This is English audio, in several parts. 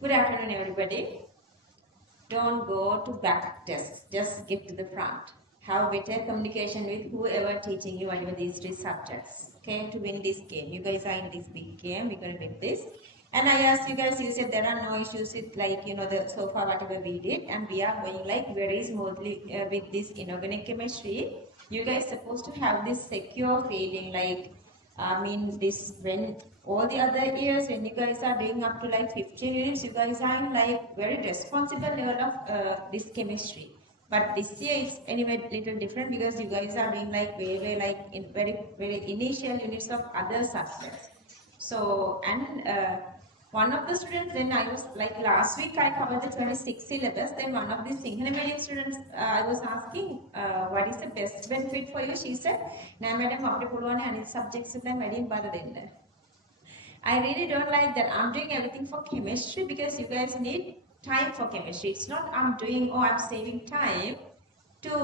Good afternoon, everybody. Don't go to back desk. Just get to the front. Have better communication with whoever teaching you whatever these three subjects. Okay, to win this game. You guys are in this big game. We're gonna win this. And I asked you guys. You said there are no issues with the so far whatever we did, and we are going like very smoothly with this inorganic chemistry. You guys supposed to have this secure feeling like I mean, this when all the other years when you guys are doing up to like 15 units, you guys are in like very responsible level of this chemistry. But this year it's anyway little different because you guys are doing like way like in very initial units of other subjects. So and one of the students, then I was like last week I covered the 26 syllabus. Then one of the Sinhala medium students, I was asking, what is the best benefit for you? She said, "Na madam, අපිට පුළුවන් අනිත් subjects එකෙන් වැඩියෙන් බර දෙන්න." I really don't like that. I'm doing everything for chemistry because you guys need time for chemistry. It's not I'm doing, oh, I'm saving time to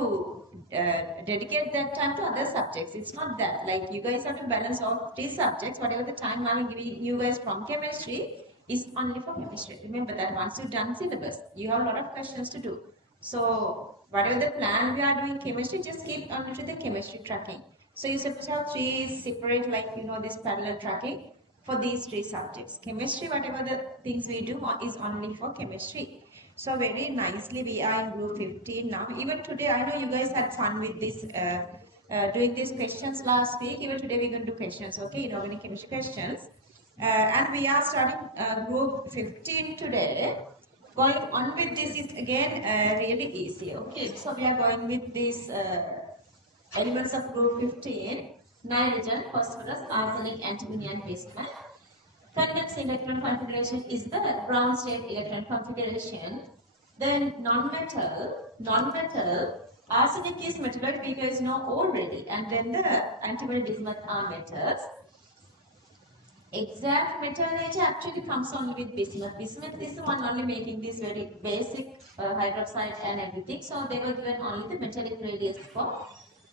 dedicate that time to other subjects. It's not that. Like you guys have to balance all three subjects. Whatever the time I'm giving you guys from chemistry is only for chemistry. Remember that once you've done syllabus, you have a lot of questions to do. So whatever the plan we are doing chemistry, just keep on to the chemistry tracking. So you supposed to have three separate, like this parallel tracking for these three subjects. Chemistry, whatever the things we do is only for chemistry. So very nicely we are in group 15 now. Even today, I know you guys had fun with this, doing these questions last week. Even today we're going to do questions, okay, inorganic chemistry questions. And we are starting group 15 today. Going on with this is again really easy, okay. So we are going with these elements of group 15, nitrogen, phosphorus, arsenic, antimony and bismuth. Convex electron configuration is the ground state electron configuration. Then non-metal, arsenic is metalloid, we guys know already. And then the antimony, bismuth are metals. Exact metal nature actually comes only with bismuth. Bismuth is the one only making this very basic hydroxide and everything. So they were given only the metallic radius for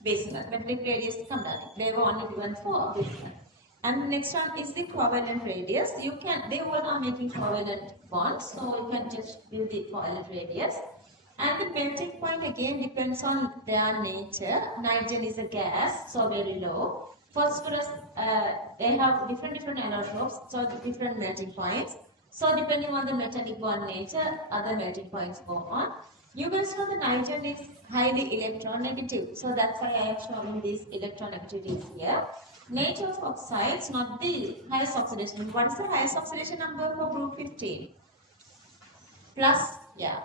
bismuth. Metallic radius come down. They were only given for bismuth. And the next one is the covalent radius. They all are making covalent bonds, so you can just build the covalent radius. And the melting point again depends on their nature. Nitrogen is a gas, so very low. Phosphorus, they have different allotropes, so different melting points. So depending on the metallic bond nature, other melting points go on. You guys know the nitrogen is highly electronegative, so that's why I am showing these electronegativities here. Nature of oxides, not the highest oxidation. What is the highest oxidation number for group 15? Plus, yeah,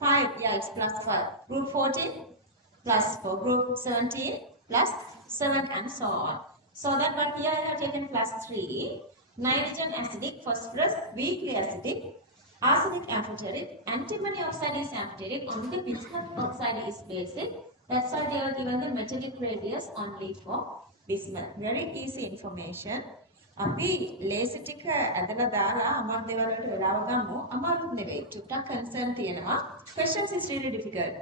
5. Yeah, it's plus 5. Group 14, plus 4. Group 17, plus 7 and so on. So that but here I have taken plus 3. Nitrogen acidic, phosphorus weakly acidic, arsenic amphoteric, antimony oxide is amphoteric, only the bismuth oxide is basic. That's why they are given the metallic radius only for bismuth. Very easy information. අපි ලේසි ටික ඇදලා දාලා අමාරු දේවල් වලට වෙලාව ගමු. අමාරුත් නෙවෙයි. ටිකක් කන්සර්න් තියෙනවා. Questions is really difficult.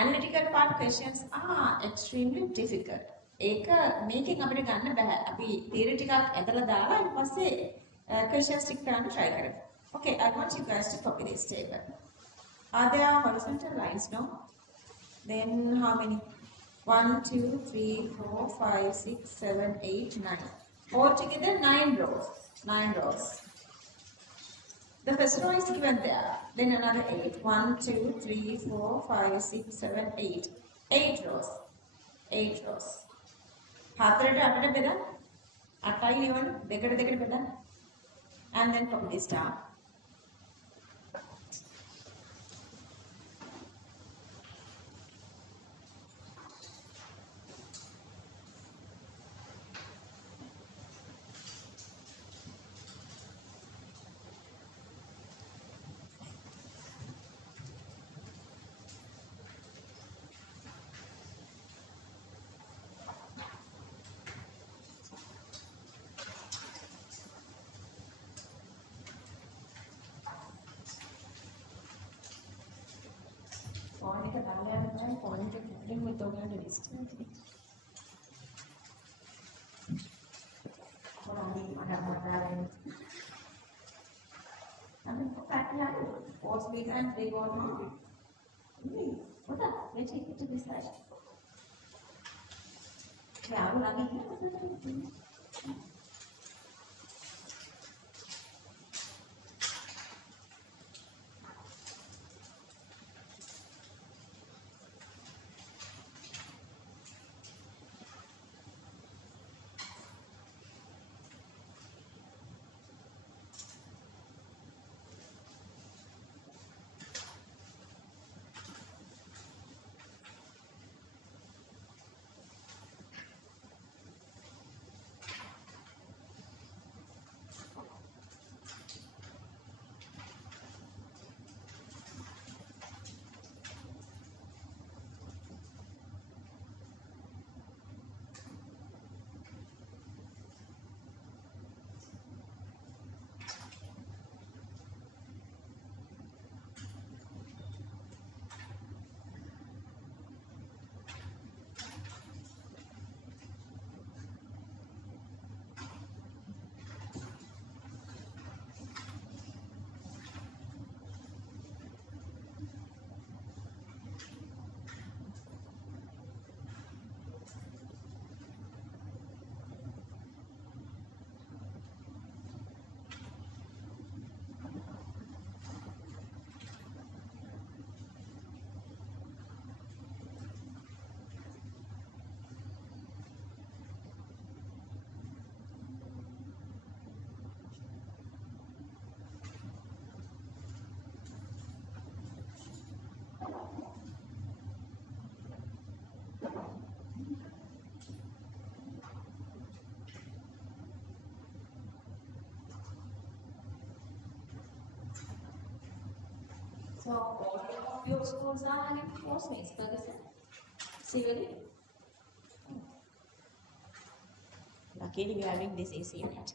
Analytical part questions are extremely difficult. ඒක මේකෙන් අපිට ගන්න බෑ. අපි theory ටිකක් ඇදලා දාලා ඊට පස්සේ questions ටික කරන්න try කරමු. Okay, I want you guys to copy this table. Are there horizontal lines? No? Then how many? 1, 2, 3, 4, 5, 6, 7, 8, 9. Altogether 9 rows. 9 rows. The first row is given there. Then another 8. 1, 2, 3, 4, 5, 6, 7, 8. 8 rows. 8 rows. හතරට අපිට බෙදන්න. 8යි 11 දෙකට බෙදන්න. And then copy this down. Phone එක දාලා යනවා phone එක කලින් මුත් ඔයගලට ලිස්ට් එකක් තියෙනවා. අපි මට අපි phosphate and they got on. What up? Let's take it to this side. Yeah, I'm lucky. So all of your schools are having postmates, Ferguson? Seriously? Luckily we are having this AC unit.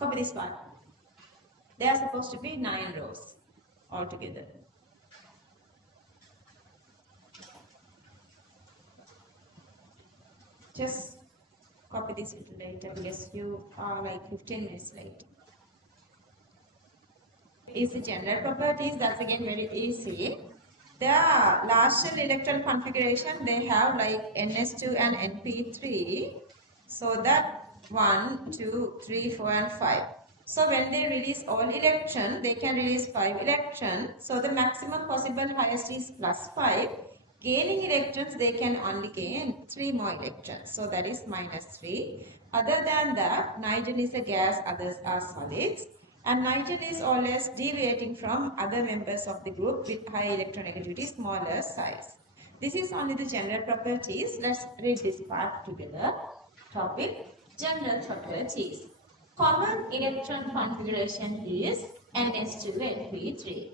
Copy this one. There are supposed to be 9 rows altogether. Just copy this little later because you are like 15 minutes late. Is the general properties, that's again very easy. There are large shell electron configuration, they have like NS2 and NP3. So that 1, 2, 3, 4 and 5. So when they release all electron, they can release 5 electron. So the maximum possible highest is plus 5. Gaining electrons, they can only gain 3 more electrons. So that is minus 3. Other than that, nitrogen is a gas, others are solids. And nitrogen is always deviating from other members of the group with high electronegativity, smaller size. This is only the general properties. Let's read this part together. Topic: general properties. Common electron configuration is NS2NP3.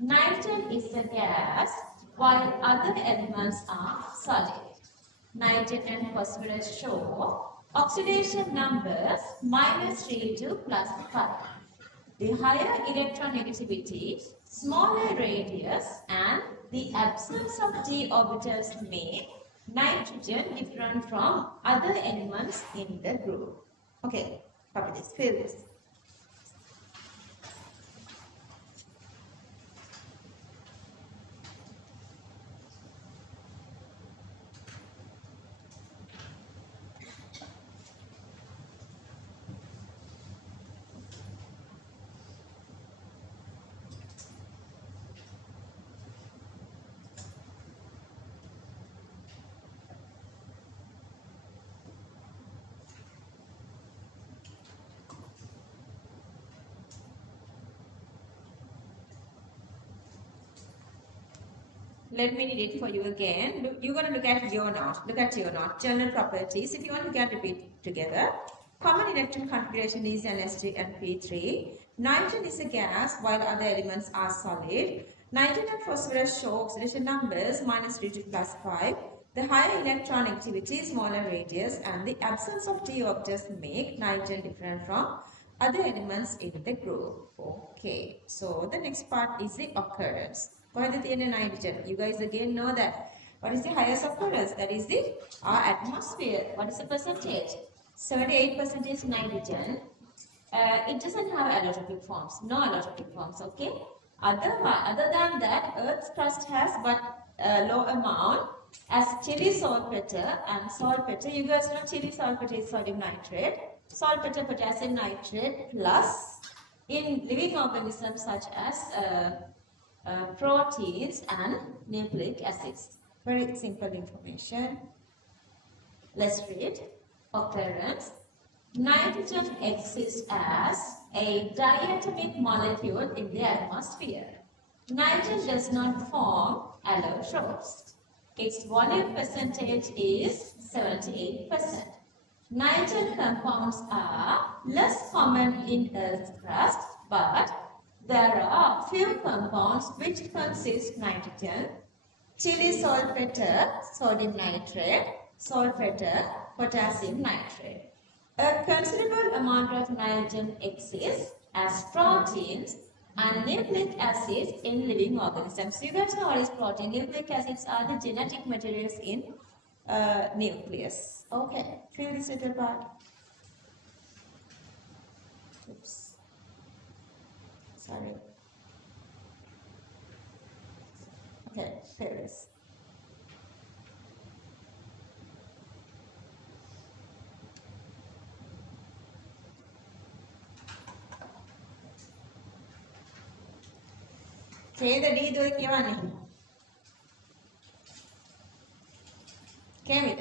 Nitrogen is a gas while other elements are solid. Nitrogen and phosphorus show oxidation numbers -3 to +5. The higher electronegativity, smaller radius and the absence of d orbitals make nitrogen different from other elements in the group. Okay, copy this, fill this. Let me read it for you again. You're going to look at your note. Look at your note. General properties. If you want, you can repeat together. Common electron configuration is NS2 and P3. Nitrogen is a gas while other elements are solid. Nitrogen and phosphorus show oxidation numbers -3 to +5. The higher electron activity, smaller radius, and the absence of d orbitals make nitrogen different from other elements in the group. Okay, so the next part is the occurrence. කොහෙද තියෙන්නේ nitrogen? You guys again know that What is the highest occurrence? That is the our atmosphere. What is the percentage? 78% is nitrogen. It doesn't have allotropic forms, no allotropic forms, okay? Other than that, Earth's crust has but a low amount as chili saltpeter and saltpeter. You guys know chili saltpeter is sodium nitrate, saltpeter potassium nitrate plus in living organisms such as proteins and nucleic acids. Very simple information. Let's read. Occurrence. Nitrogen exists as a diatomic molecule in the atmosphere. Nitrogen does not form allotropes. Its volume percentage is 78%. Nitrogen compounds are less common in Earth's crust, but there are few compounds which consist nitrogen, chili saltpeter, sodium nitrate, saltpeter, potassium nitrate. A considerable amount of nitrogen exists as proteins and nucleic acids in living organisms. So you guys know what is protein? Nucleic acids are the genetic materials in nucleus. Okay, feel this little part. Oops. Sorry. Okay, feel this. ඡේද D දුර කියවන්නේ. කැමිද?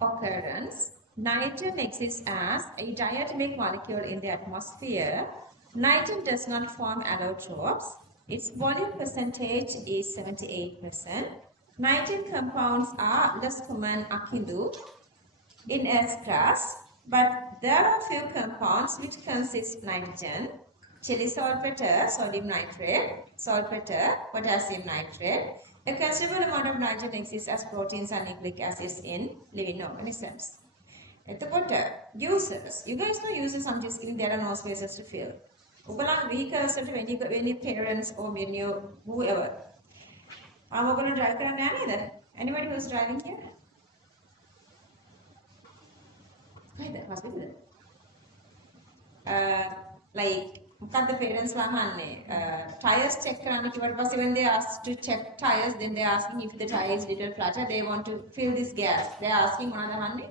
Occurrence. Nitrogen exists as a diatomic molecule in the atmosphere. Nitrogen does not form allotropes. Its volume percentage is 78%. Nitrogen compounds are less common akindu in Earth's crust, but there are few compounds which consist nitrogen, chili saltpeter, sodium nitrate, saltpeter, potassium nitrate. A considerable amount of nitrogen exists as proteins and nucleic acids in living organisms. එතකොට users, you guys know users, I'm just kidding, there are no spaces to fill. Upalang vehicles when you parents or when you whoever. I'm going to drive කරන්න යන්නේ නේද? Anybody who's driving here? Either must be good. Like මොකද්ද parents වහන්නේ? Tires check කරන්න කිව්වට පස්සේ when they ask to check tires, then they asking if the tire is little flatter, they want to fill this gas. They are asking මොනවද අහන්නේ?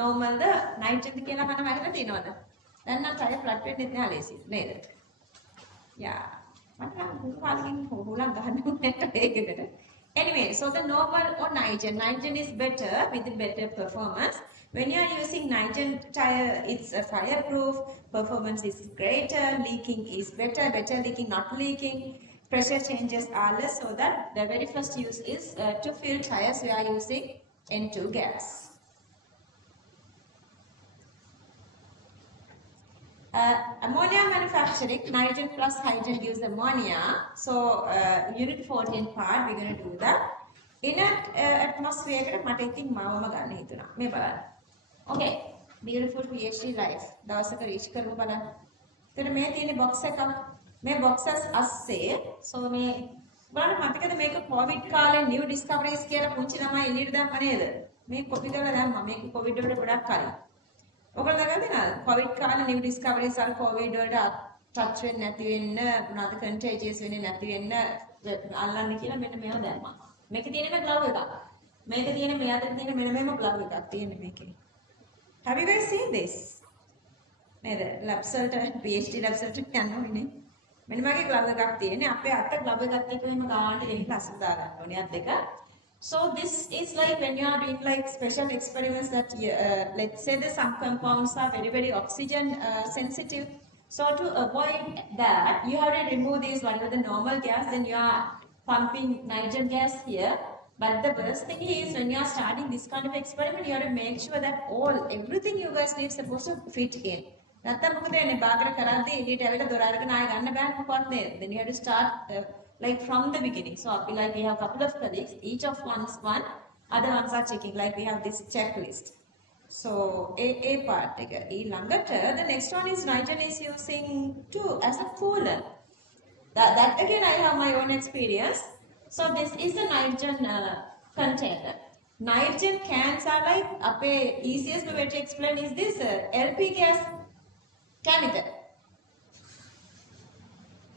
Normal ද nitrogen ද කියලා මම අහලා තියෙනවද? දැන් නම් tire flat වෙන්නේ නැහැ ලේසි නේද? Yeah. Anyway, so the normal or nitrogen is better with the better performance. When you are using nitrogen tire, it's a fireproof, performance is greater, leaking is better leaking, not leaking, pressure changes are less, so that the very first use is to fill tires we are using N2 gas. Ammonia manufacturing, nitrogen plus hydrogen gives ammonia. So unit 14 part, we're going to do that. In an atmosphere, okay, beautiful PhD life. Dawasaka reach karu bala. Then me tiene box එක මේ boxes අස්සේ so මේ බලන්න මතකද මේක Covid කාලේ new discoveries කියලා පුංචි ළමයි එළියට දැම්ම නේද? මේ කොපි කරලා දැම්මා. මේක කොවිඩ් වලට ගොඩක් කලින්. ඔයගොල්ලෝ දැකලා තියෙනවද? කොවිඩ් කාලේ new discoveries අර කොවිඩ් වලට touch වෙන්නේ නැති වෙන්න මොනවාද contagious වෙන්නේ නැති වෙන්න අල්ලන්න කියලා මෙන්න මේව දැම්මා. මේකේ තියෙන මේ glove එකක්. මේක තියෙන මේ අතේ තියෙන මෙන්න මේම glove එකක් තියෙන්නේ මේකේ. Have you guys seen this? නේද? labs වලට PhD labs වලට යනවා ඉන්නේ. මෙන්න මගේ glove එකක් තියෙන්නේ. අපේ අත glove එකත් එක්ක එහෙම ගානට ගෙනින් ලස්සන දා ගන්න ඕනේ අත් දෙක. So this is like when you are doing like special experiments that let's say that some compounds are very very oxygen sensitive. So to avoid that, you have to remove these whatever the normal gas, then you are pumping nitrogen gas here. But the worst thing is when you are starting this kind of experiment, you have to make sure that everything you guys need supposed to fit in. නැත්තම් මොකද වෙන්නේ බාගර කරද්දී එළියට ඇවිල්ලා දොර අරගෙන ආයෙ ගන්න බෑ මොකක්ද නේද? Then you have to start like from the beginning. So like we have a couple of colleagues, each of one Other ones are checking, like we have this checklist. So A part, the next one is nitrogen is using 2 as a coolant. That again I have my own experience. So this is the nitrogen container. Nitrogen cans are like, easiest way to explain is this LP gas chemical.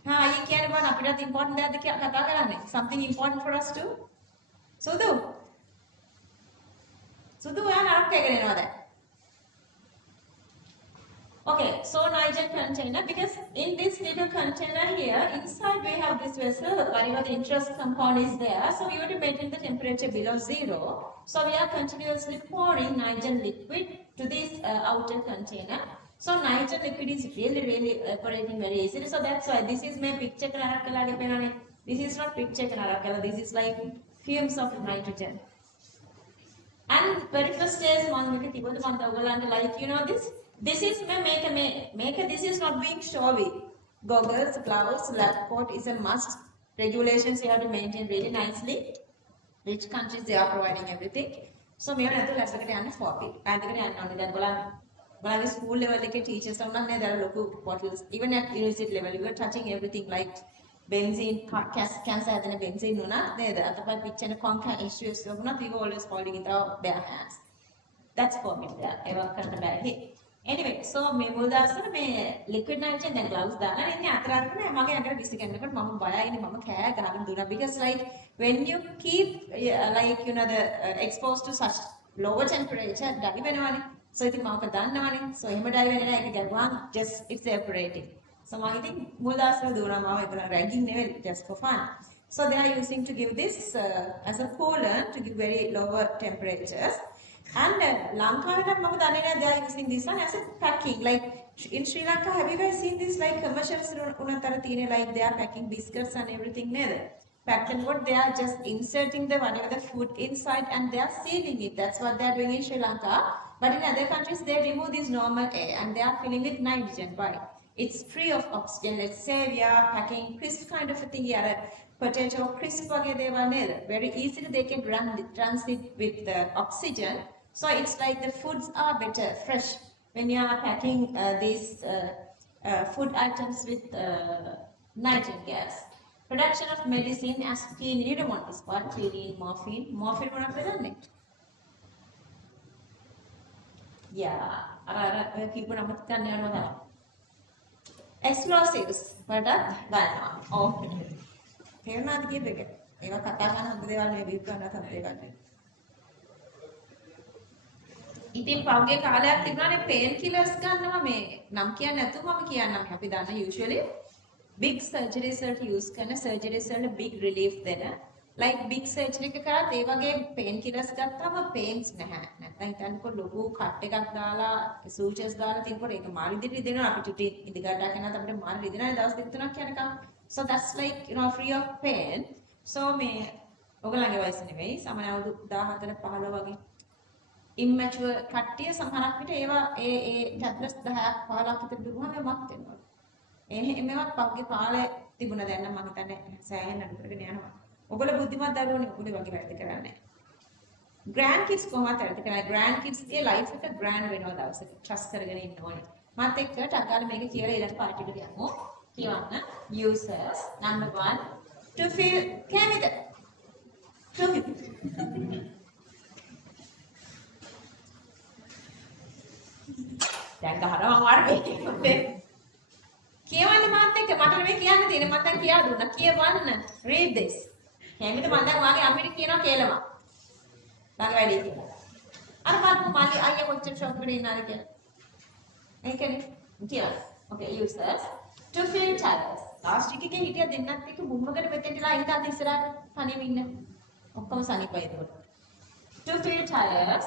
You can one appear important that something important for us to. Sudu, I don't know that. Okay, so nitrogen container, because in this little container here, inside we have this vessel, whatever the interest compound is there, so we want to maintain the temperature below 0. So we are continuously pouring nitrogen liquid to this outer container. So nitrogen liquid is really operating very easily. So that's why this is my picture. This is not picture, this is like fumes of nitrogen. And very first stage, like this is my maker. This is not being showy. Goggles, gloves, lab coat is a must. Regulations you have to maintain really nicely. Rich countries they are providing everything. So me and let's look at copy. And the school level like teachers there are local bottles. Even at university level, you are touching everything like benzene, cancer had a benzene nuna. There the other picture and conca issues of not we were always holding it out bare hands. That's for me. Ever cut the bag. Anyway, so me muldasana me liquid nitrogen and gloves dana inni atararana mage agara wisi gannaකොට mama bayayini mama kaya gahana duna because like when you keep like the exposed to such lower temperature dai wenawane so ithi mama dannawane so ehema dai wenena එක ගැවුවාම just it's evaporating so mama ඉතින් මුල්දාසන දුවනවා mama ඒක ragging නෙවෙයි just for fun so they are using to give this as a coolant to give very lower temperatures. And Lanka, they are using this one as a packing. Like in Sri Lanka, have you guys seen this like commercials? Like they are packing biscuits and everything. Packed and what they are just inserting the whatever the food inside and they are sealing it. That's what they are doing in Sri Lanka. But in other countries, they remove this normal air and they are filling with nitrogen. Why? It's free of oxygen. Let's say we are packing crisp kind of a thing here. Potato crisp very easily they can transit with the oxygen. So it's like the foods are better, fresh. When you are packing these food items with nitrogen gas. Production of medicine as clean, you don't want this part, cleaning, morphine. Morphine one of the Yeah, people are explosives. What up? Oh. Here not give it. Eva Katana, they are maybe another. ඉතින් පෞගේ කාලයක් තිබුණානේ pain killers ගන්නවා මේ නම් කියන්නේ නැතුව මම කියන්නම් අපි දන්න usually big surgeries වලට use කරන surgeries වල big relief දෙන like big surgery එක කරාත් ඒ වගේ pain killers ගත්තාම pains නැහැ නැත්නම් හිතන්නකො ලොකු cut එකක් දාලා sutures දාලා තිනකොට ඒක මාළු ඉදිරි දෙනවා අපි චුටි ඉදිගාටක් කරනවා අපිට මාළු ඉදිනනේ දවස් දෙක තුනක් යනකම් so that's like free of pain so මේ ඔයගලගේ වයස නෙවෙයි සාමාන්‍ය අවුරුදු 14 15 වගේ immature කට්ටිය සමහරක් විට ඒවා ඒ tablets 10ක් 15ක් විතර දුන්නාම මත් වෙනවා. මේවත් පග්ගේ පාළේ තිබුණා දැන් නම් මම හිතන්නේ සෑහෙන අඩු කරගෙන යනවා. ඔයගොල්ලෝ බුද්ධිමත් දරුවෝනේ ඔයගොල්ලෝ වගේ වැඩ කරන්නේ. grand kids කොහොමද වැඩ කරන්නේ? grand kids ගේ life එක grand වෙනවා දවසක. trust කරගෙන ඉන්න ඕනේ. මත් එක්ක ටග්ගාල මේක කියලා ඊළඟ පාටි එකට යමු. කියවන්න users number 1 to feel කැමතිද? දැන් ගහනවා මම වරේ කියවන්න මාත් එක්ක මට නෙමෙයි කියන්න තියෙන්නේ මම දැන් කියා දුන්නා කියවන්න read this කැමිට මම දැන් වාගේ අපිට කියනවා කියලා ළඟ වැඩි කියලා අර මම මාළි අයියා කොච්චර ෂොක් වෙන්නේ ඉන්නාද කියලා ඒකනේ කියලා okay users to feel tired last week එකේ හිටිය දෙන්නත් එක්ක මුම්මකට මෙතෙන්ටලා ඉඳන් ඉස්සරහට තනියම ඉන්න ඔක්කොම සනීපයි ඒකට to feel tired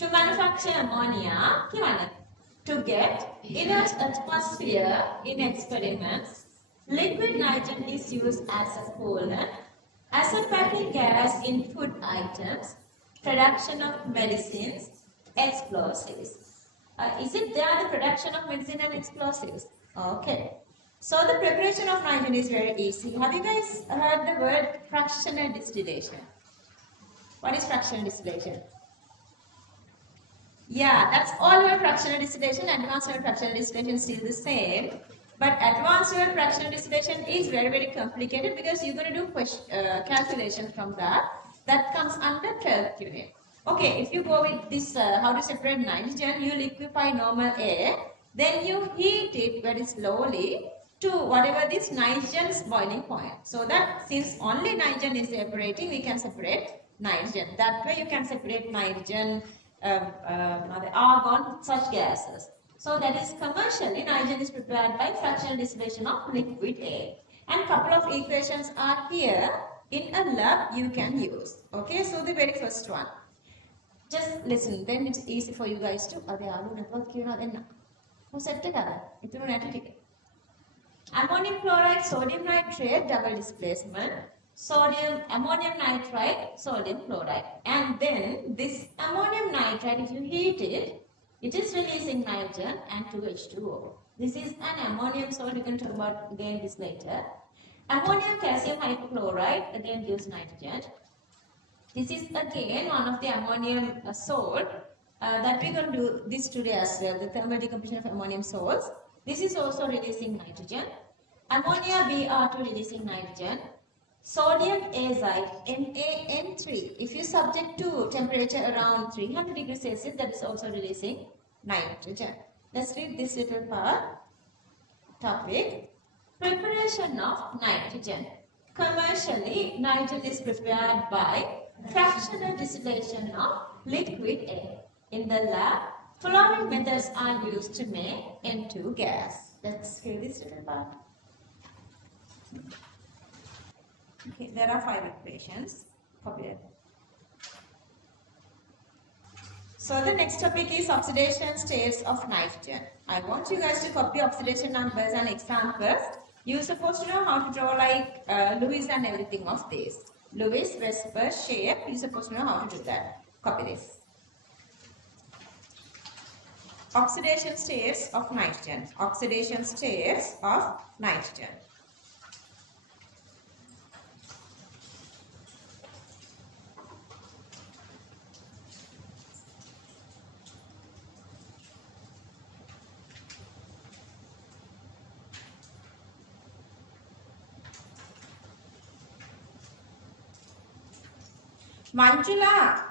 to manufacture ammonia කියවන්න to get inert atmosphere in experiments, liquid nitrogen is used as a coolant, as a packing gas in food items, production of medicines, explosives. Is it there the production of medicine and explosives? Okay. So the preparation of nitrogen is very easy. Have you guys heard the word fractional distillation? What is fractional distillation? Yeah, that's all level fractional distillation. Advanced level fractional distillation is still the same. But advanced level fractional distillation is very, very complicated because you're going to do calculation from that. That comes under 12th unit. Okay, if you go with this, how to separate nitrogen, you liquefy normal air. Then you heat it very slowly to whatever this nitrogen's boiling point. So that since only nitrogen is evaporating, we can separate nitrogen. That way you can separate nitrogen, argon, such gases. So that is commercially nitrogen is prepared by fractional distillation of liquid air. And couple of equations are here in a lab you can use. Okay, so the very first one. Just listen, then it's easy for you guys to ammonium chloride, sodium nitrate, double displacement, sodium, ammonium nitrite, sodium chloride. And then this ammonium nitrite, if you heat it, it is releasing nitrogen and 2H2O. This is an ammonium salt, we can talk about again this later. Ammonium calcium hypochlorite again gives nitrogen. This is again one of the ammonium salt that we can do this today as well, the thermal decomposition of ammonium salts. This is also releasing nitrogen. Ammonia Br2 releasing nitrogen. Sodium azide NaN3. If you subject to temperature around 300 degrees Celsius, that is also releasing nitrogen. Let's read this little part. Topic: preparation of nitrogen. Commercially, nitrogen is prepared by fractional distillation of liquid air. In the lab, following methods are used to make N2 gas. Let's hear this little part. Okay, there are 5 equations. Copy it. So the next topic is oxidation states of nitrogen. I want you guys to copy oxidation numbers and examples. You're supposed to know how to draw like Lewis and everything of this. Lewis, Vesper, shape. You're supposed to know how to do that. Copy this. Oxidation states of nitrogen. Oxidation states of nitrogen. Manjula.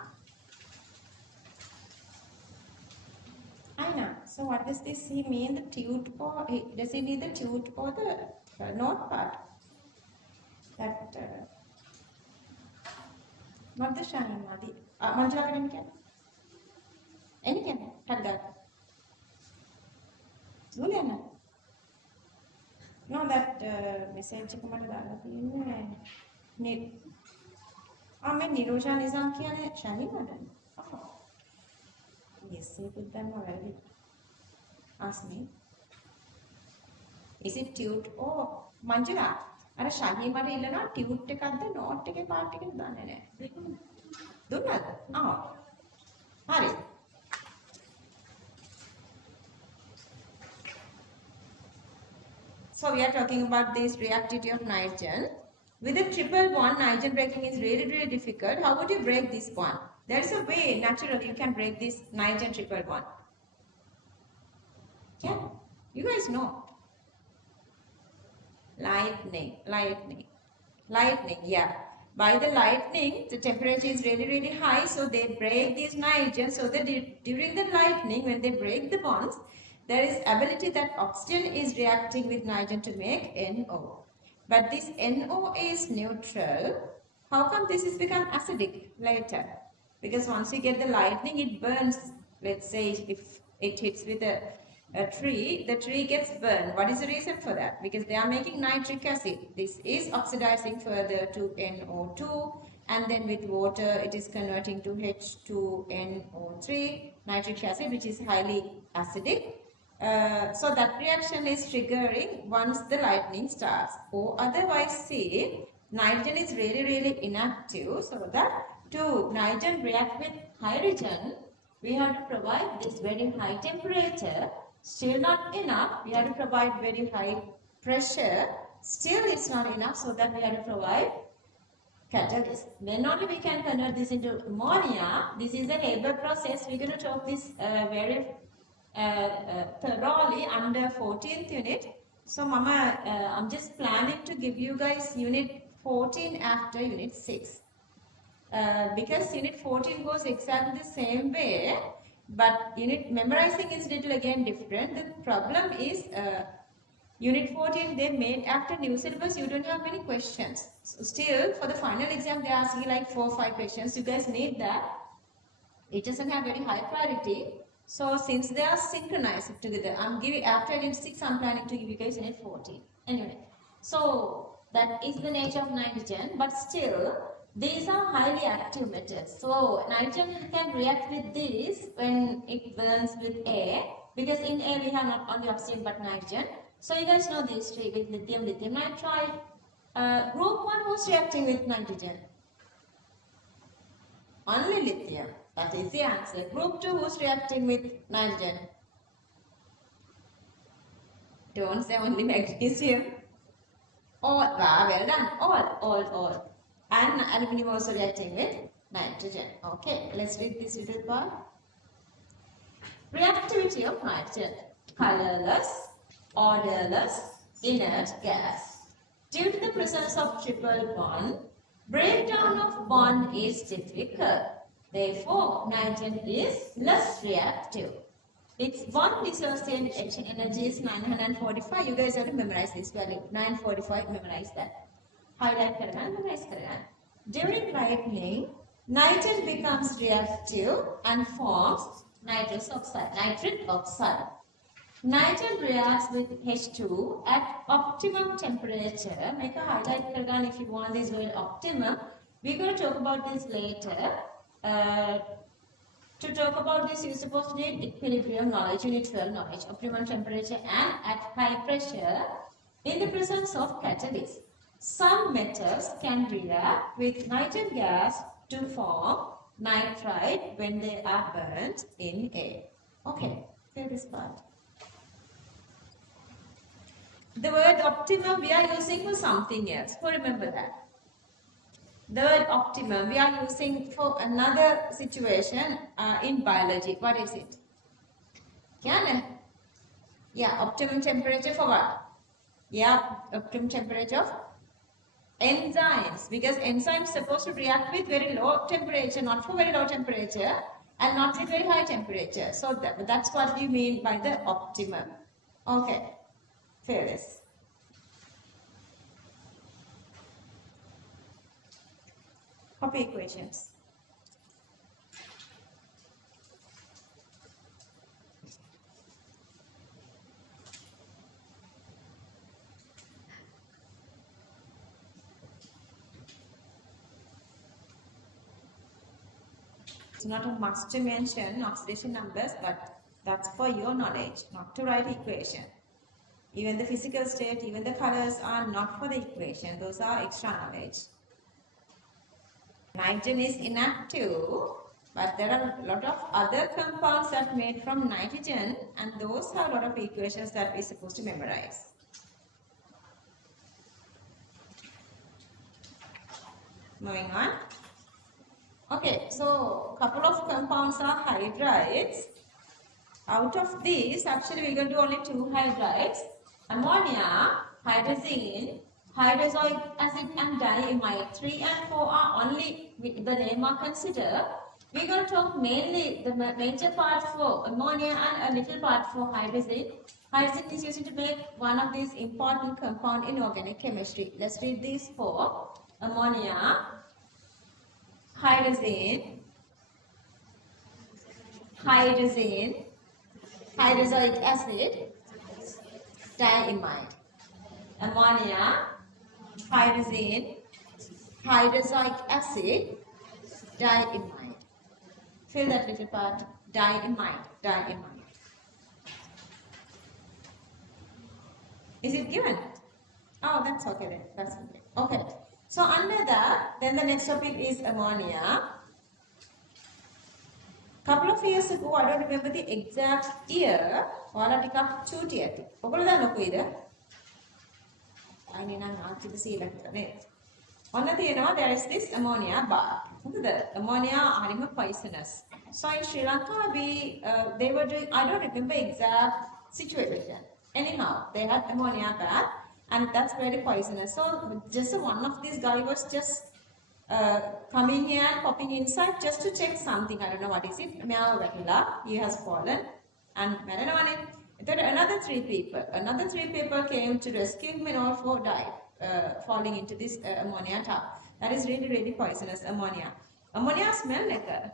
I know. So what does this he mean? The tute or does he need the tute or the note part? That not the shine. The Manjula can any can had that. Juliana. No, that message need. मैं निरोजा निजाम किया ने शानी Madan yes you put them already ask me is it tute or Manjula අර ශානි මට ඉල්ලනවා tute එකක්ද note එකේ part එකද දන්නේ නැහැ දුන්නද හරි so we are talking about this reactivity of nitrogen. With a triple bond, nitrogen breaking is really, really difficult. How would you break this bond? There is a way, naturally, you can break this nitrogen triple bond. Yeah, you guys know. Lightning, yeah. By the lightning, the temperature is really, really high, so they break these nitrogen. So that during the lightning, when they break the bonds, there is ability that oxygen is reacting with nitrogen to make NO. But this NO is neutral. How come this is become acidic later? Because once you get the lightning, it burns. Let's say if it hits with a tree, the tree gets burned. What is the reason for that? Because they are making nitric acid. This is oxidizing further to NO2, and then with water it is converting to H2NO3, nitric acid, which is highly acidic. So that reaction is triggering once the lightning starts. Or otherwise, see, nitrogen is really, really inactive. So that to nitrogen react with hydrogen, we have to provide this very high temperature. Still not enough. We have to provide very high pressure. Still it's not enough. So that we have to provide catalyst. Then only we can convert this into ammonia. This is a Haber process. We're going to talk this very thoroughly under 14th unit. So Mama, I'm just planning to give you guys unit 14 after unit 6. Because unit 14 goes exactly the same way, but unit memorizing is little again different. The problem is unit 14 they made after new syllabus, you don't have many questions. So still for the final exam they are asking like 4 or 5 questions. You guys need that. It doesn't have very high priority. So since they are synchronized together, I'm giving after unit 6 I'm planning to give you guys unit 14. Anyway, so that is the nature of nitrogen, but still these are highly active metals. So nitrogen can react with this when it burns with air, because in air we have not only oxygen but nitrogen. So you guys know these three with lithium, lithium nitride. Group 1 who's reacting with nitrogen? Only lithium. That is the answer. Group 2 who's reacting with nitrogen? Don't say only magnesium. All, well done. All. And aluminum also reacting with nitrogen. Okay, let's read this little part. Reactivity of nitrogen. Colorless, odorless, inert gas. Due to the presence of triple bond, breakdown of bond is difficult. Therefore, nitrogen is less reactive. Its bond dissociation energy is 945. You guys have to memorize this value. 945, memorize that. Highlight karana, memorize karana. During lightning, nitrogen becomes reactive and forms nitrous oxide, nitric oxide. Nitrogen reacts with H2 at optimum temperature. Make a highlight karana if you want this word optimum. We're going to talk about this later. To talk about this, you're supposed to need equilibrium knowledge, unit 12 knowledge, optimum temperature and at high pressure in the presence of catalyst. Some metals can react with nitrogen gas to form nitride when they are burnt in air. Okay, clear this part. The word optimum we are using for something else. So remember that. The word optimum we are using for another situation in biology. What is it? Yeah, optimum temperature for what? Yeah, optimum temperature of enzymes. Because enzymes supposed to react with very low temperature, not for very low temperature and not with very high temperature. So that's what you mean by the optimum. Okay, fairness. Copy equations. It's not a must to mention oxidation numbers, but that's for your knowledge, not to write equation. Even the physical state, even the colors are not for the equation. Those are extra knowledge. Nitrogen is inactive, but there are a lot of other compounds that are made from nitrogen, and those have a lot of equations that we're supposed to memorize. Moving on. Okay, so couple of compounds are hydrides. Out of these, actually we're going to do only 2 hydrides. Ammonia, hydrazine, hydroxide acid and diamide. 3 and 4 are only the name are considered. We're going to talk mainly the major part for ammonia and a little part for hydrazine. Hydrazine is used to make one of these important compound in organic chemistry. Let's read these 4. Ammonia, hydrazine, hydroxide acid, diamide. Ammonia, hydrazine, hydroxide acid, diamide. Fill that little part. Diamide. Is it given? Oh, that's okay then. That's okay. Okay. So under that, then the next topic is ammonia. Couple of years ago, I don't remember the exact year. Wala ටිකක් චූටි ඇති. ඔයගොල්ලෝ දන්නව කොයිද? අයිනේ නම් ආච්චිද සීලකට නේද? there is this ammonia bar. The ammonia are poisonous. So in Sri Lanka, they were doing, I don't remember exact situation. Anyhow, they had ammonia bath, and that's very poisonous. So just one of these guy was just coming here and popping inside just to check something. I don't know what is it. He has fallen, and another three people came to rescue him, and all four died, falling into this ammonia tub. That is really, really poisonous, ammonia. Ammonia smell like a.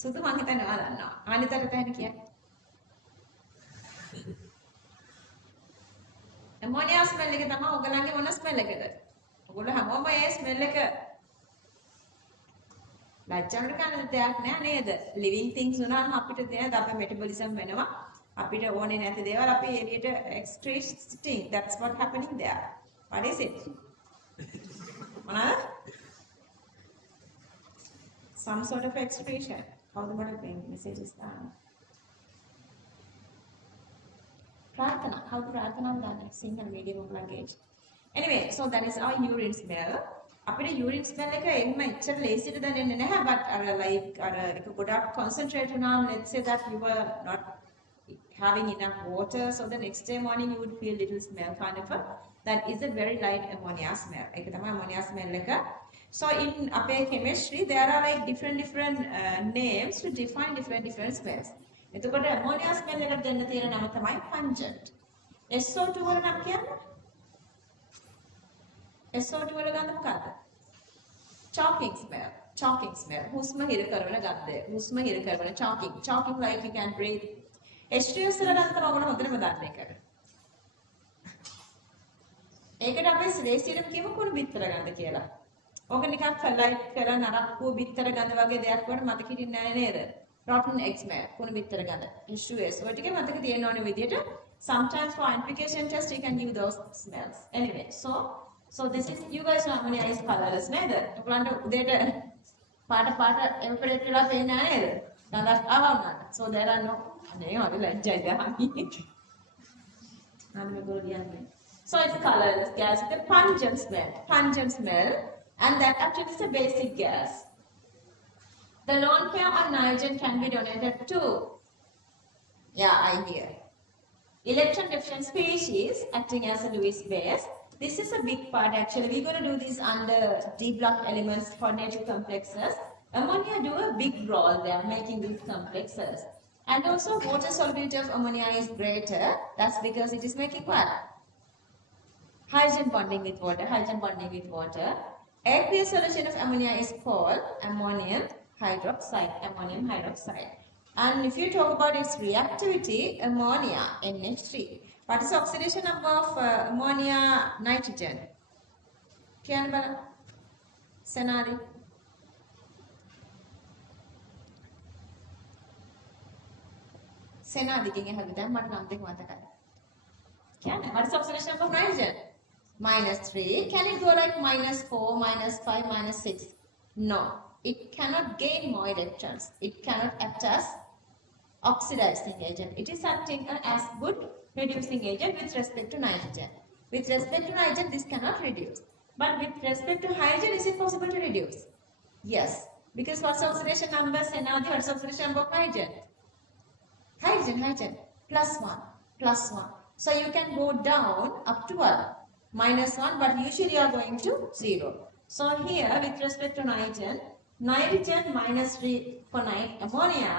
සුදු මං හිතන්නේ ඔයා දන්නවා. අනිතට තැන කියන්නේ. ammonia smell එක තමයි ඔයගලන්ගේ මොන smell එකද? ඔයගොල්ලෝ හැමෝම ඒ smell එක ලැජ්ජාවට ගන්න දෙයක් නෑ නේද? living things උනාම අපිට දැන් අපේ metabolism වෙනවා. අපිට ඕනේ නැති දේවල් අපි එළියට excreting. That's what happening there. What is it? මොනවාද? Some sort of excretion. How the message is done? Prarthana. How to Prarthana done? Sinhala medium of language. Anyway, so that is our urine smell. අපිට urine smell එක එන්න ඉච්චර ලේසියට දැනෙන්නේ නැහැ, but like එක ගොඩක් concentrate වුණාම, let's say that you were not having enough water, so the next day morning you would feel little smell kind of that is a very light ammonia smell. ඒක තමයි ammonia smell එක. So in අපේ chemistry there are like different names to define different smells. එතකොට ammonia smell එකට දෙන්න තියෙන නම තමයි pungent. SO2 වල නම් කියන්නේ SO2 වල ගඳ මොකක්ද? Choking smell. හුස්ම හිර කරන ගඳය. හුස්ම හිර කරන choking like you can breathe. H2S වල ගඳ තමයි ඔයගොල්ලෝ හොඳටම දන්නේ ඒක. ඒකට අපි ලේසියෙන් කියමු කුණු බිත්තර ගඳ කියලා. ඕක නිකන් ෆලයිට් කරලා නරක්කු බිත්තර ගඳ වගේ දෙයක් වුණාට මතක හිටින්නේ නැහැ නේද? Rotten egg smell, කුණු බිත්තර ගඳ. H2S. ඔය ටික මතක තියෙන්න ඕනේ විදියට. Sometimes for amplification test you can give those smells. Anyway, so this is, you guys know ammonia is colorless නේද? ඔයගලන්ට උදේට පාට එවපරේට් වෙලා පේන්නේ නැහැ නේද? ගඳක් ආවා වුණාට. So there are no අනේ හරි ලැජ්ජයි ගහන්නේ. අන්න මේගොල්ලෝ කියන්නේ. So it's a colorless gas with a pungent smell, and that actually is a basic gas. The lone pair of nitrogen can be donated to, yeah, I hear. Electron deficient species acting as a Lewis base. This is a big part actually. We're going to do this under D block elements coordinating complexes. Ammonia do a big role there, making these complexes. And also water solubility of ammonia is greater. That's because it is making what? Hydrogen bonding with water. Aqueous solution of ammonia is called ammonium hydroxide. And if you talk about its reactivity, ammonia, NH3. What is oxidation number of ammonia nitrogen? Kiyan bala? Senadi. Senadi kinge halida mat nam dekh mataka. Kiyan? What is oxidation number of nitrogen? -3. Can it go like -4, -5, -6? No. It cannot gain more electrons. It cannot act as oxidizing agent. It is acting as good reducing agent with respect to nitrogen. With respect to nitrogen, this cannot reduce. But with respect to hydrogen, is it possible to reduce? Yes. Because what's the oxidation number? Say now the what's the oxidation number of hydrogen? Hydrogen. +1. So you can go down up to what? -1, but usually you are going to 0. So here, with respect to nitrogen -3 for ammonia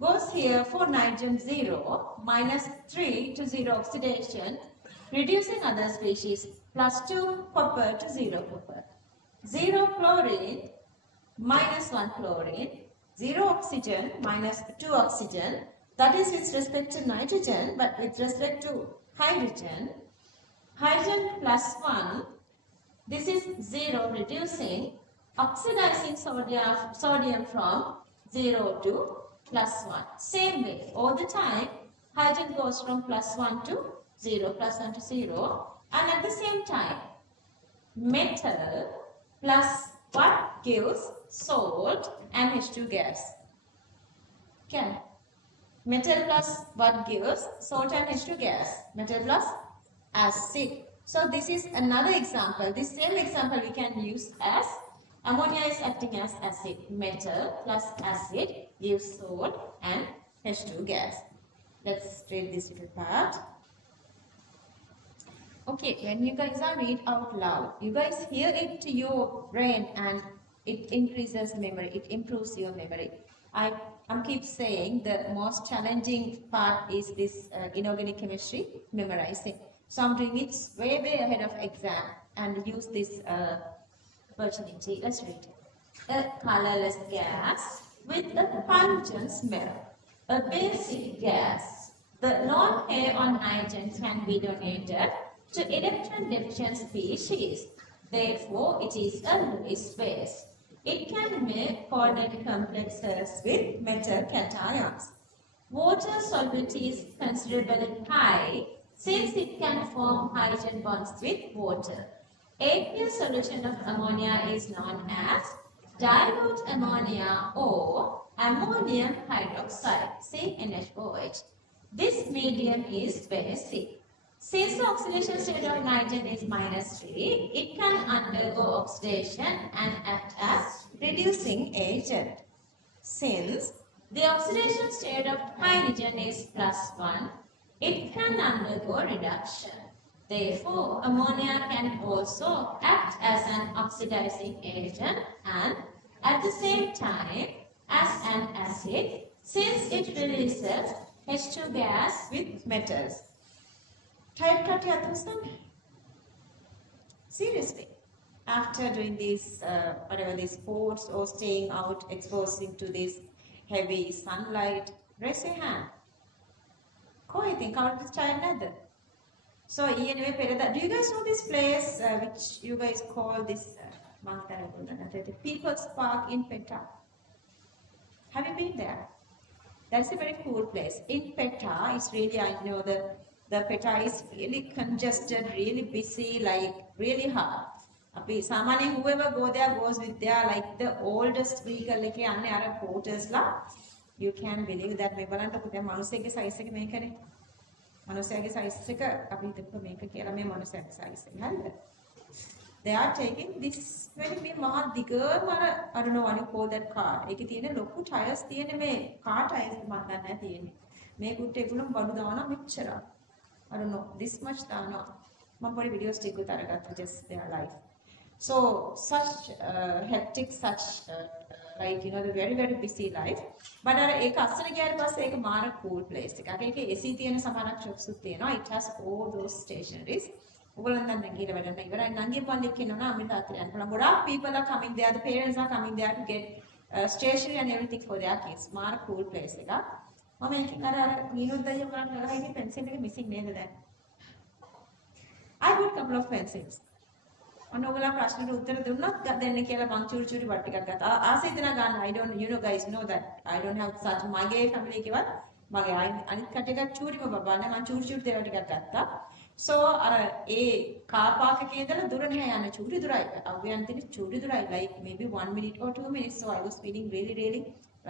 goes here for nitrogen 0, -3 to 0 oxidation, reducing other species, +2 copper to 0 copper. 0 chlorine, -1 chlorine, 0 oxygen, -2 oxygen. That is with respect to nitrogen, but with respect to hydrogen +1, this is 0 reducing, oxidizing sodium from 0 to +1. Same way, all the time, hydrogen goes from +1 to 0, and at the same time, metal plus what gives salt and H2 gas. Okay. Metal plus what gives? Salt and H2 gas. Metal plus acid. So this is another example. This same example we can use as ammonia is acting as acid. Metal plus acid gives salt and H2 gas. Let's read this little part. Okay, when you guys are read out loud, you guys hear it to your brain and it increases memory, it improves your memory. I'm keep saying the most challenging part is this inorganic chemistry memorizing. So I'm doing it way ahead of exam and use this opportunity. Let's read it. A colorless gas with a pungent smell. A basic gas. The lone pair on nitrogen can be donated to electron deficient species. Therefore, it is a Lewis base. It can make coordinate complexes with metal cations. Water solubility is considerably high since it can form hydrogen bonds with water. Aqueous solution of ammonia is known as dilute ammonia or ammonium hydroxide, (NaOH). This medium is basic. Since the oxidation state of nitrogen is -3, it can undergo oxidation and act as reducing agent. Since the oxidation state of hydrogen is +1, it can undergo reduction. Therefore, ammonia can also act as an oxidizing agent and at the same time as an acid, since it releases H2 gas with metals. Tired cut your understand? Seriously, after doing these, whatever these sports or staying out, exposing to this heavy sunlight, raise your hand. Koi think out this tired nether. So, do you guys know this place which you guys call this the People's Park in Petra? Have you been there? That's a very cool place. In Petra, it's really, I know the Petra is really congested, really busy, like really hard. Samani, whoever go there goes with their like the oldest vehicle like a porters la. You can believe that me balanta put manusege size එක මේකනේ. manusege size එක අපි හිතපු මේක කියලා මේ manusege size එක හරිද? They are taking this very big මහා දිගම I don't know what you call that car. ඒකේ තියෙන ලොකු tires තියෙන මේ car tires මම දන්නේ තියෙන්නේ. මේ කුට්ට ඒගොල්ලෝ බඩු දානවා මෙච්චර. I don't know, this much දානවා. මම පොඩි videos ටිකක් අරගත්තා just their life. So such hectic, such like you know the very busy life. But ඒක අස්සන ගියාට පස්සේ ඒක මාර cool place එකක්. ඒකේ AC තියෙන සමහරක් shops උත් තියෙනවා. It has all those stationaries. ඔයගොල්ලන් දැන් ගිහලා වැඩන්න ඉවරයි. නංගි පල්ලෙක් කියනවා අපිට අතට යන්න පුළුවන්. ගොඩාක් people are coming there. The parents are coming there to get stationery and everything for their kids. මාර cool place එකක්. මම එකකින් අර නිරුද්ධ අයියා කරන් කරලා ඉන්නේ pencil එක missing නේද දැන්? I got couple of pencils. ඔන්න ඔයගොල්ලෝ ප්‍රශ්නෙට උත්තර දුන්නත් දෙන්න කියලා මං චූරි වට ටිකක් ගත්තා. ආසෙ ඉතන ගන්න. I don't, you know guys know that I don't have such මගේ family එකේවත් මගේ අනිත් කටේක චූරිම බබා නෑ මං චූරි දේවල් ටිකක් ගත්තා. So අර ඒ කාර් පාක් එකේ ඉඳලා දුර නැහැ යන චූරි දුරයි. අවයන් තියෙන චූරි දුරයි like maybe 1 minute or 2 minutes. So I was feeling really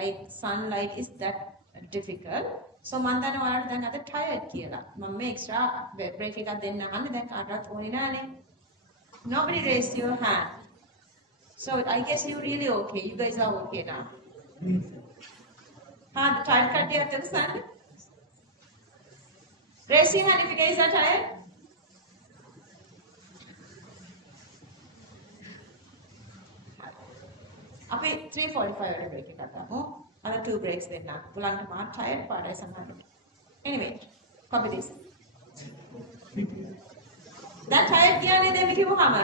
like sunlight is that difficult. So මං දන්නවා ඔයාලට දැන් අද tired කියලා. මම මේ extra break එකක් දෙන්න අහන්නේ දැන් කාටවත් ඕනේ නෑනේ. Nobody raised your hand. So I guess you're really okay. You guys are okay now. The tired cut you understand? Raise your hand if you guys are tired. අපි 3:45 වල break එකක් ගමු. අද 2 breaks දෙන්න. පුලන්ට මාත් tired පාඩයි සමහරවිට. Anyway, copy this. That tired ගියා නේද මේ කිව්වම?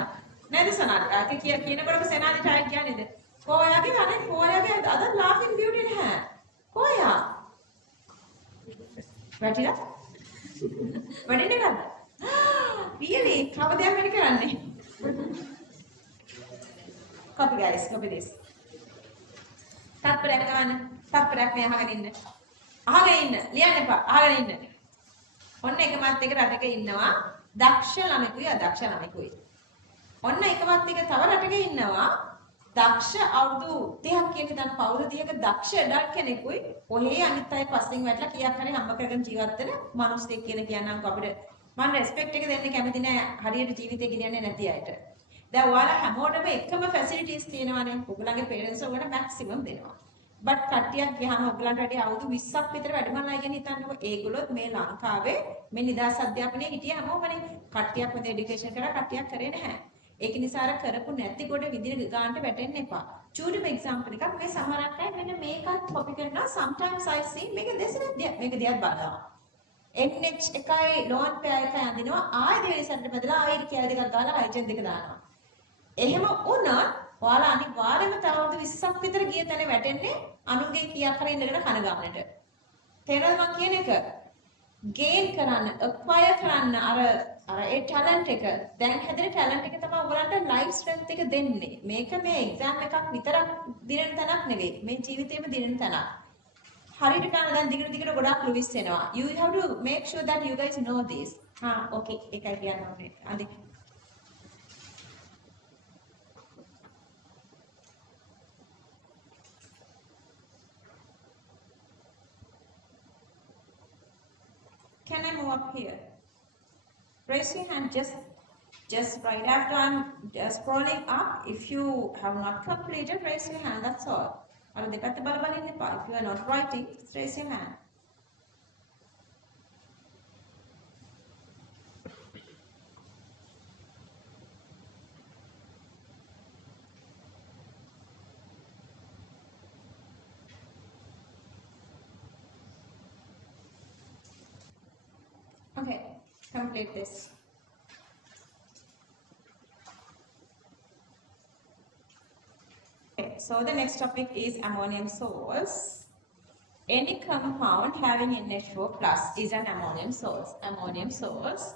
නේද සනාද? ඒක කියනකොටම සනාදි tired ගියා නේද? කොයාගේ අනේ කොයාගේ අද laughing beauty නැහැ. කොයා? වැටිලා? වැටෙන්නේ නැද්ද? Really? කවදාද මේක කරන්නේ? Copy guys, copy this. තත්පරයක් ගන්න. තත්පරයක් මේ අහගෙන ඉන්න. අහගෙන ඉන්න. ලියන්න එපා. අහගෙන ඉන්න. ඔන්න එකමත් එක රටක ඉන්නවා. දක්ෂ ළමෙකුයි අදක්ෂ ළමෙකුයි. ඔන්න එකමත් එක තව රටක ඉන්නවා දක්ෂ අවුරුදු 30ක් කියන දන් පවුල 30ක දක්ෂ ඇඩල්ට් කෙනෙකුයි ඔහේ අනිත් අය පස්සෙන් වැටලා කීයක් හරි හම්බ කරගෙන ජීවත් වෙන මිනිස්සෙක් කියලා කියනනම් අපිට මම රෙස්පෙක්ට් එක දෙන්න කැමති නෑ හරියට ජීවිතේ ගෙනියන්නේ නැති අයට. දැන් ඔයාලා හැමෝටම එකම ෆැසිලිටිස් තියෙනවානේ. ඔයගොල්ලන්ගේ පේරන්ට්ස් ඔයගොල්ලන්ට මැක්සිමම් දෙනවා. බට් කට්ටියක් ගියාම ඔයගොල්ලන්ට වැඩි අවුරුදු 20ක් විතර වැඩිමල් අය ගැන හිතන්නකො. ඒගොල්ලොත් මේ ලංකාවේ මේ නිදහස් අධ්‍යාපනයේ හිටිය හැමෝමනේ. කට්ටියක් හොඳ এডুকেෂන් කරා කට්ටියක් කරේ නැහැ. ඒක නිසා අර කරපු නැති කොට විදින ගානට වැටෙන්න එපා. චූඩිම එක්සැම්පල් එකක් මේ සමහරක් අය මෙන්න මේකත් කොපි කරනවා. sometimes I see මේක දෙසරක් මේක දිහා බලනවා. NH එකයි ලෝන් පෙයා එකයි අඳිනවා. ආයෙ දෙවෙනිසරට බදලා ආයෙ කැල දෙකක් ගාලා හයිජන් දෙක දානවා. එහෙම වුණොත් ඔයාලා අනිවාර්යයෙන්ම තව අවුරුදු 20ක් විතර ගිය තැන වැටෙන්නේ අනුන්ගේ කීයක් හරි ඉඳගෙන කන ගන්නට. තේරෙනවද මම කියන එක? ගේන් කරන්න, acquire කරන්න අර ඒ ටැලන්ට් එක දැන් හැදෙන ටැලන්ට් එක තමයි ඔයගලන්ට ලයිෆ් ස්ට්‍රෙන්ත් එක දෙන්නේ. මේක මේ එක්සෑම් එකක් විතරක් දිනන තැනක් නෙවෙයි. මේ ජීවිතේම දිනන තැනක්. හරියට ගන්න දැන් දිගට ගොඩාක් ලිවිස් වෙනවා. You have to make sure that you guys know this. okay ඒකයි කියන්න ඕනේ. අඳි Can I move up here? Raise your hand just right after I'm scrolling up. If you have not completed, raise your hand. That's all. If you are not writing, just raise your hand. Okay, complete this. Okay, so the next topic is ammonium salts. Any compound having NH4 plus is an ammonium salt. Ammonium salts.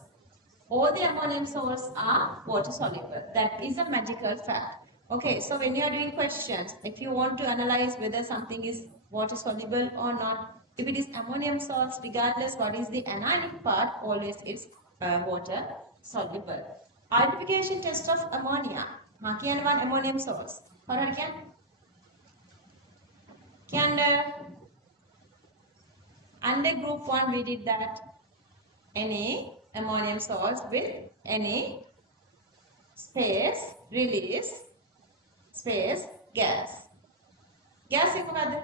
All the ammonium salts are water soluble. That is a magical fact. Okay, so when you are doing questions, if you want to analyze whether something is water soluble or not, if it is ammonium salts, regardless what is the anionic part, always it's water soluble. Identification test of ammonia. One ammonium salts. Under group 1 we did that. Any ammonium salts with any space release space gas. Gas එක මොකද්ද?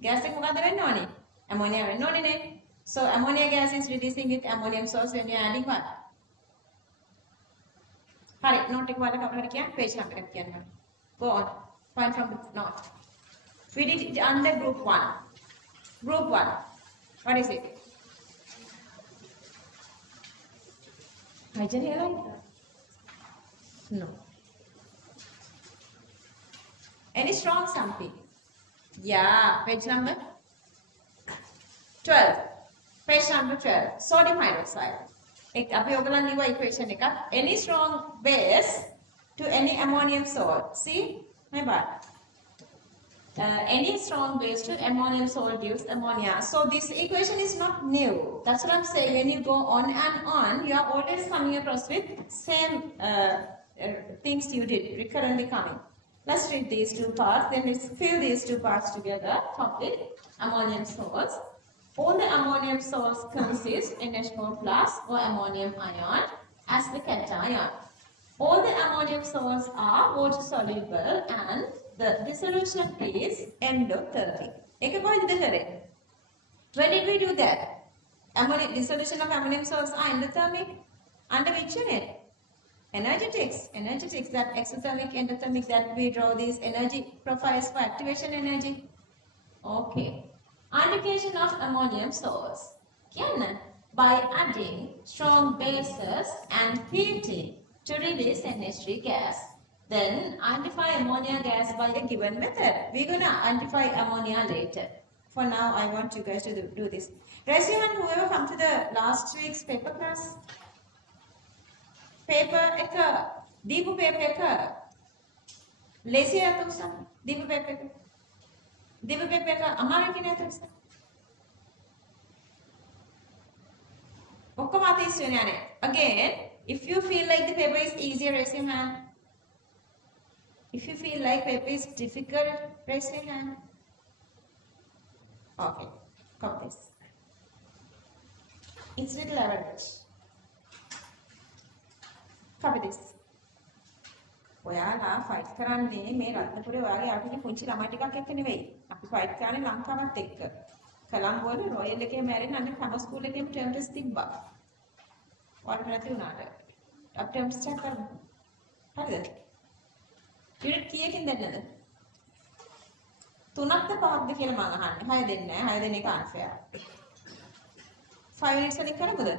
Gas එක මොකද්ද වෙන්න ඕනේ? Ammonia වෙන්න ඕනේ නේ. So ammonia gas is releasing with ammonium salts when you are adding what? හරි note එක වල කවුරු හරි කියන්න page number එකක් කියන්න. Go on. Find from the note. We did it under group 1. Group 1. What is it? Hydrogen halide? No. Any strong something? Yeah, page number 12. Page number 12. Sodium hydroxide. අපි ඔයගලන් ලියුවා equation එකක්. Any strong base to any ammonium salt. See? My bad. Any strong base to ammonium salt gives ammonia. So this equation is not new. That's what I'm saying. When you go on and on, you are always coming across with same things you did, recurrently coming. Let's read these two parts. Then let's fill these two parts together. Topic, ammonium salts. All the ammonium salts consist NH4 plus or ammonium ion as the cation. All the ammonium salts are water soluble and the dissolution is endothermic. When did we do that? Dissolution of ammonium salts are endothermic. Under which unit? Energetics. Energetics, that exothermic, endothermic, that we draw these energy profiles for activation energy. Okay. Identification of ammonium salts. By adding strong bases and heating to release NH3 gas. Then identify ammonia gas by a given method. We're going to identify ammonia later. For now, I want you guys to do this. Raise your hand whoever come to the last week's paper class. Paper eka, deepu paper eka. Lazy atusa, deepu paper eka. Deepu paper eka, American atusa. Again, if you feel like the paper is easier, raise your hand. If you feel like paper is difficult, raise your hand. Okay, copy this. It's little average. Copy this. ඔයාලා fight කරන්නේ මේ රත්නපුරේ ඔයාගේ යාළුවෝ පුංචි ළමයි ටිකක් එක්ක නෙවෙයි. අපි ෆයිට් කරන්නේ ලංකාවත් එක්ක. කොළඹ වල රොයල් එකේ මැරෙන්න අන්න කම ස්කූල් එකේම ටර්ම් ටෙස්ට් තිබ්බා. ඔයාලට නැති වුණාට. අපි ටර්ම් ටෙස්ට් එක කරමු. හරිද? යුනිට් කීයකින් දෙන්නද? 3ක්ද 5ක්ද කියලා මම අහන්නේ. 6 දෙන්නේ නැහැ. 6 දෙන එක unfair. 5 minutes වලින් කරමුද?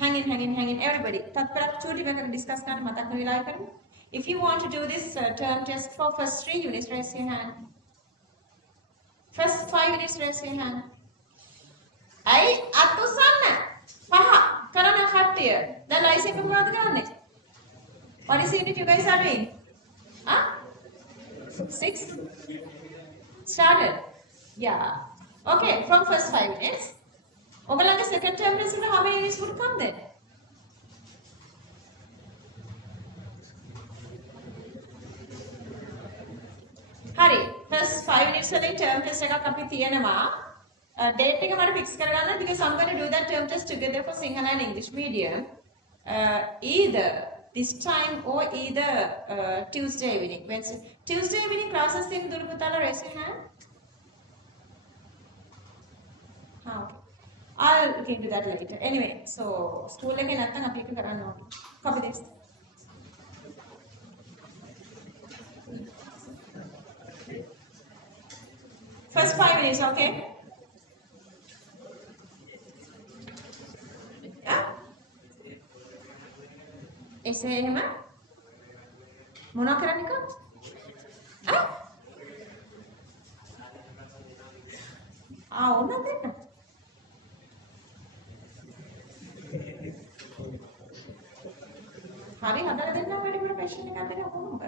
Hang in, everybody. තත්පරක් චූටි වෙනකන් discuss කරන්න මතක් වෙන වෙලාවෙ කරමු. If you want to do this term test for first 3 units, raise your hand. First 5 minutes, raise your hand. අයි අතුසන්න. 5 කරන කට්ටිය. දැන් ලයිසන් එක මොනවද ගන්නෙ? What is it you guys are doing? Huh? 6? Started? Yeah. Okay, from first 5 minutes. ඔයගලගේ second term test එක how many units would come then? හරි. first 5 minutes වලින් term test එකක් අපි තියනවා. date එක මට fix කරගන්න because I'm going to do that term test together for Sinhala and English medium. Either this time or either Tuesday evening. Wednesday. Tuesday evening classes in Duruputala, raise your hand. Okay. I'll look into that later. Anyway, so school again naththam අපි එක කරන්න ඕනේ. Copy this. First 5 minutes, okay? Yeah? එසේ එහෙම මොනවා කරන්නේ කවුද? ඕන දෙන්න. හරි හදලා දෙන්නම් වැඩිපුර පැෂන් එකක් දෙන්න කොහොමද?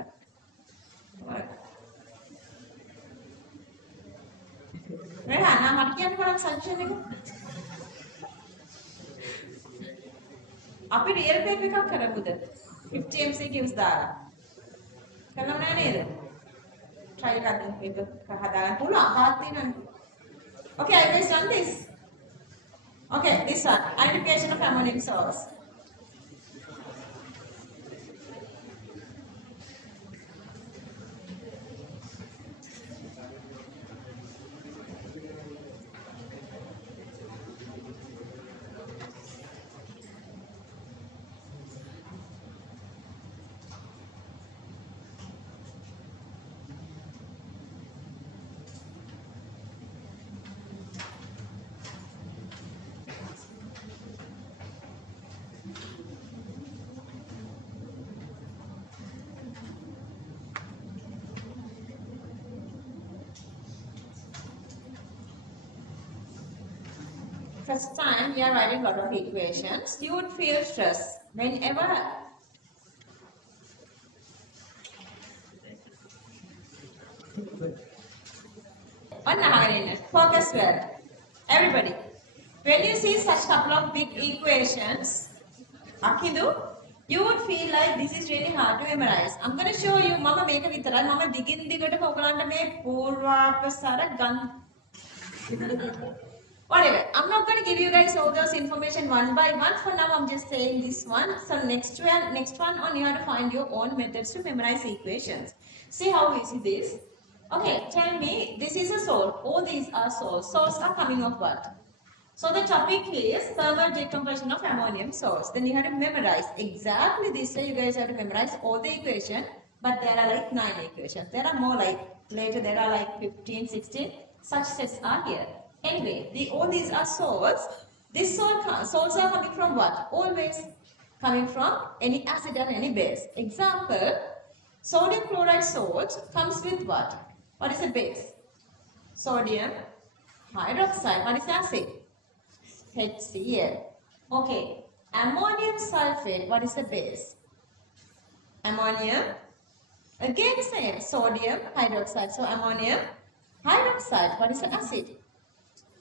රේහානා මට කියන්න බලන්න සජෙෂන් එක. අපි රියල් පේපර් එකක් කරමුද? 50 MCQs දාලා. කරන්න නෑ නේද? try එකක් මේක හදාගන්න පුළුවන් අහත් තියෙනවනේ. Okay, I guys done this. Okay, this one. Identification of ammonium source. First time we are writing a lot of equations, you would feel stress whenever focus well. Everybody, when you see such couple of big equations, Akidu, you would feel like this is really hard to memorize. I'm going to show you, Mama make a vitarai, Mama digin digata pokalanda me purvapasara gan. Whatever, I'm not going to give you guys all those information one by one. For now, I'm just saying this one. So next one on, you have to find your own methods to memorize equations. See how easy this. Okay, tell me, this is a solve. All these are solves. Solves are coming of what? So the topic is thermal decompression of ammonium salts. Then you have to memorize exactly this way. You guys have to memorize all the equation, but there are like 9 equations. There are more like later. There are like 15, 16. Such sets are here. Anyway, all these are salts. These salts are coming from what? Always coming from any acid and any base. Example, sodium chloride salt comes with what? What is the base? Sodium hydroxide. What is acid? HCl. Okay. Ammonium sulfate. What is the base? Ammonium. Again same. Sodium hydroxide. So ammonium hydroxide. What is the acid?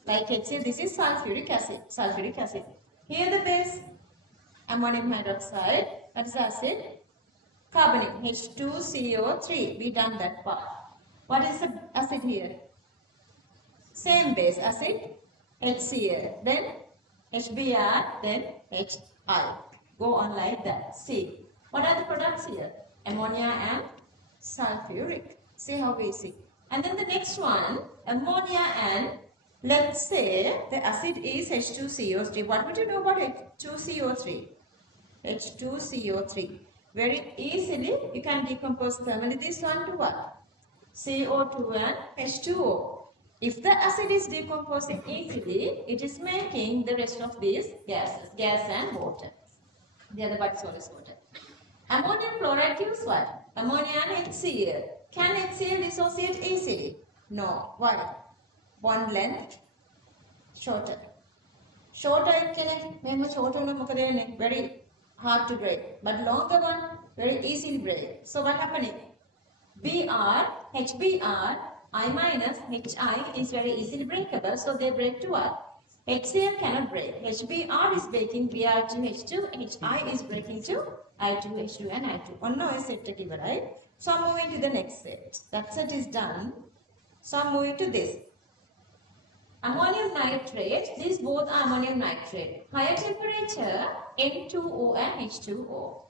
Like HCl, this is sulfuric acid. Sulfuric acid. Here the base, ammonium hydroxide. That is acid. Carbonic, H2CO3. We done that part. What is the acid here? Same base acid, HCl, then HBr, then HI. Go on like that. See, what are the products here? Ammonia and sulfuric. See how easy. And then the next one, ammonia and, let's say the acid is H2CO3. What would you know about H2CO3? H2CO3. Very easily you can decompose thermally this one to what? CO2 and H2O. If the acid is decomposing easily, it is making the rest of these gases, gas and water. The other part is always water. Ammonium chloride gives what? Ammonia and HCl. Can HCl dissociate easily? No. Why? Bond length shorter. Shorter it can remember shorter no very hard to break. But longer one very easily break. So what happening? Br, HBr, I minus, HI is very easily breakable, so they break to what? HCl cannot break. HBr is breaking Br to H2, HI is breaking to I2, H2 and I2. One now is set to right? So I'm moving to the next set. That set is done. So I'm moving to this. Ammonium nitrate, these both are ammonium nitrate. Higher temperature, N2O and H2O.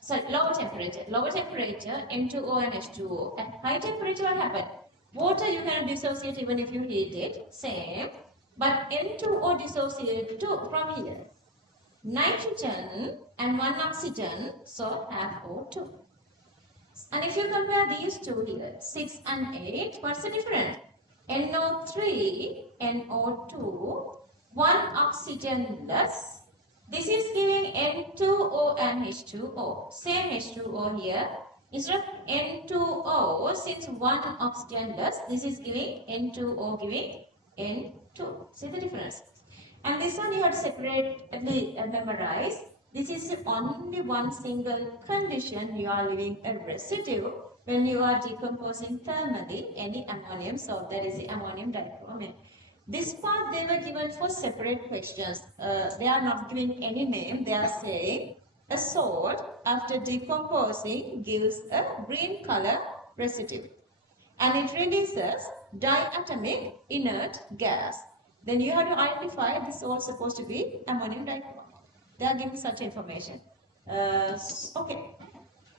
So lower temperature, N2O and H2O. At high temperature what happened? Water you cannot dissociate even if you heat it, same. But N2O dissociate from here. Nitrogen and one oxygen, so have O2. And if you compare these two here, 6 and 8, what's the difference? NO3, NO2, one oxygen less. This is giving N2O and H2O. Same H2O here. Instead of N2O, since one oxygen less, this is giving N2O giving N2. See the difference? And this one you have to separately memorize. This is only one single condition you are leaving a residue when you are decomposing thermally any ammonium salt, that is the ammonium dichromate. This part they were given for separate questions. They are not giving any name. They are saying a salt after decomposing gives a green color residue and it releases diatomic inert gas. Then you have to identify this salt supposed to be ammonium dichromate. They are giving such information. Okay,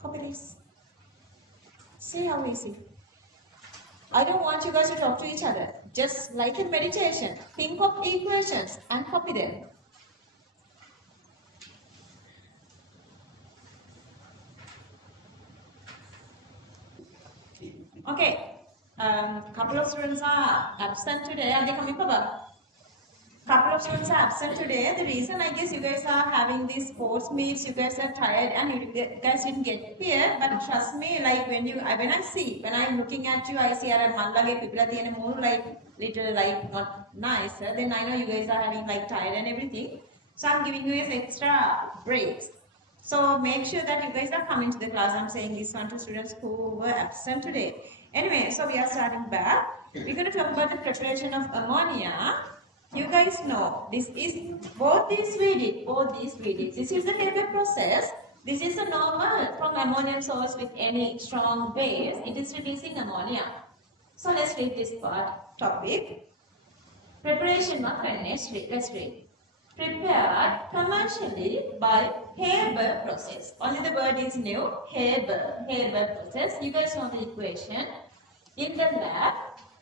copy this. See how easy. I don't want you guys to talk to each other. Just like in meditation, think of equations and copy them. Okay, couple of students are absent today. Are they coming, Papa? Couple of students are absent today. The reason I guess you guys are having these sports meets, you guys are tired and you guys didn't get here. But trust me, like when I'm looking at you, I see people like little like not nice. Then I know you guys are having like tired and everything. So I'm giving you guys extra breaks. So make sure that you guys are coming to the class. I'm saying this one to students who were absent today. Anyway, so we are starting back. We're going to talk about the preparation of ammonia. You guys know this is both these we did. This is the Haber process. This is a normal from ammonium source with any strong base. It is releasing ammonia. So let's read this part topic. Preparation of NH3. Let's read. Prepared commercially by Haber process. Only the word is new. Haber process. You guys know the equation. In the lab,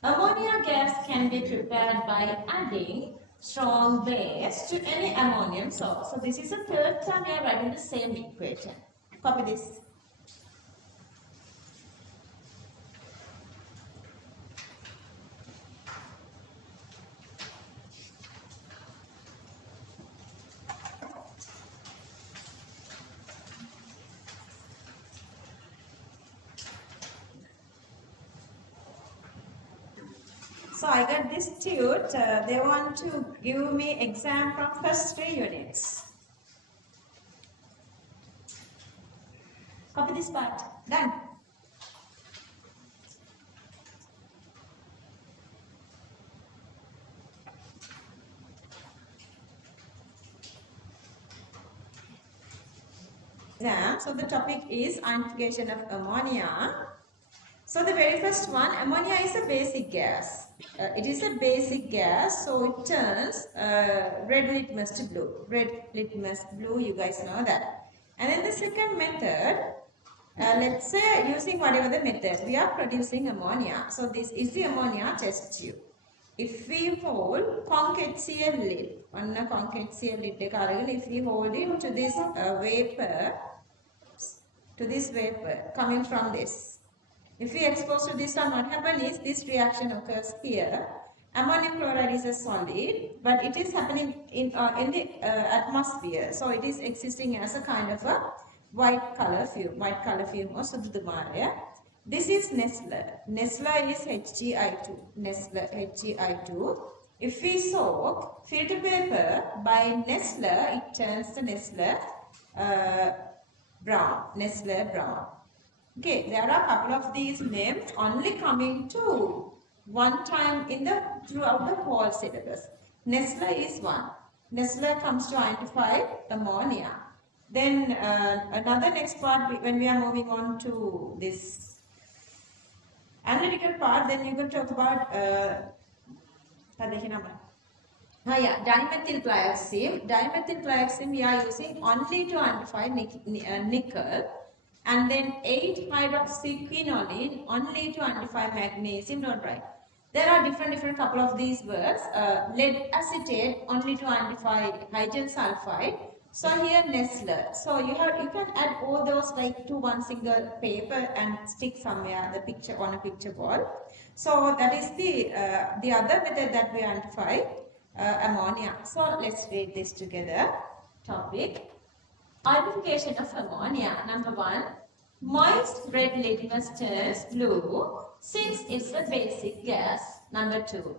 ammonia gas can be prepared by adding strong base to any ammonium source. So this is the third time we are writing the same equation. Copy this. So I got this tute. They want to give me exam from first 3 units. Copy this part. Done. exam. So the topic is identification of ammonia. So the very first one, ammonia is a basic gas. It is a basic gas, so it turns red litmus to blue. Red litmus blue, you guys know that. And then the second method, let's say using whatever the method, we are producing ammonia. So this is the ammonia test tube. If we hold conceptual lid, on a conceptual lid, if we hold it to this vapor coming from this. If we expose to this one, what happens is this reaction occurs here. Ammonium chloride is a solid, but it is happening in the atmosphere. So it is existing as a kind of a white color fume or Sudhumarya. This is Nestler. Nestler is HgI2. Nestler, HgI2. If we soak filter paper by Nestler, it turns to Nestler brown. Nestler brown. Okay, there are a couple of these names only coming to one time in the throughout the whole syllabus. Nestler is one. Nestler comes to identify ammonia. Then another next part, when we are moving on to this analytical part, then you can talk about dimethyl glyoxime. Dimethyl glyoxime we are using only to identify nickel. And then 8-hydroxyquinoline only to identify magnesium, don't write. There are different couple of these words. Lead acetate only to identify hydrogen sulfide. So here Nestler. So you can add all those like to one single paper and stick somewhere the picture on a picture wall. So that is the other method that we identify ammonia. So let's read this together. Topic. Identification of ammonia. Number 1, moist red litmus turns blue since it's a basic gas. Number 2,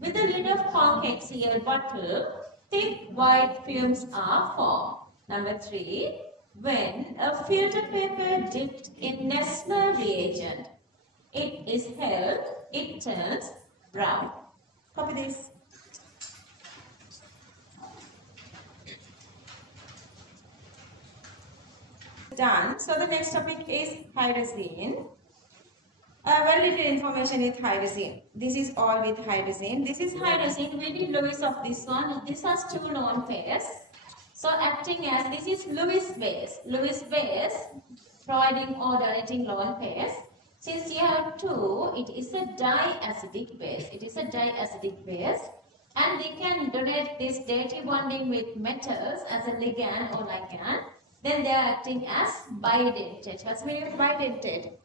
with the lid of conceptual bottle, thick white fumes are formed. Number 3, when a filter paper dipped in Nestler reagent, it is held, it turns brown. Copy this. Done. So the next topic is hydrazine. Very little information with hydrazine. This is all with hydrazine. This is hydrazine. We did Lewis of this one. This has 2 lone pairs. So acting as this is Lewis base. Lewis base providing or donating lone pairs. Since you have 2, it is a diacidic base. It is a diacidic base. And we can donate this dative bonding with metals as a ligand or ligand. Then they are acting as bidentate. What's the meaning of bidentate?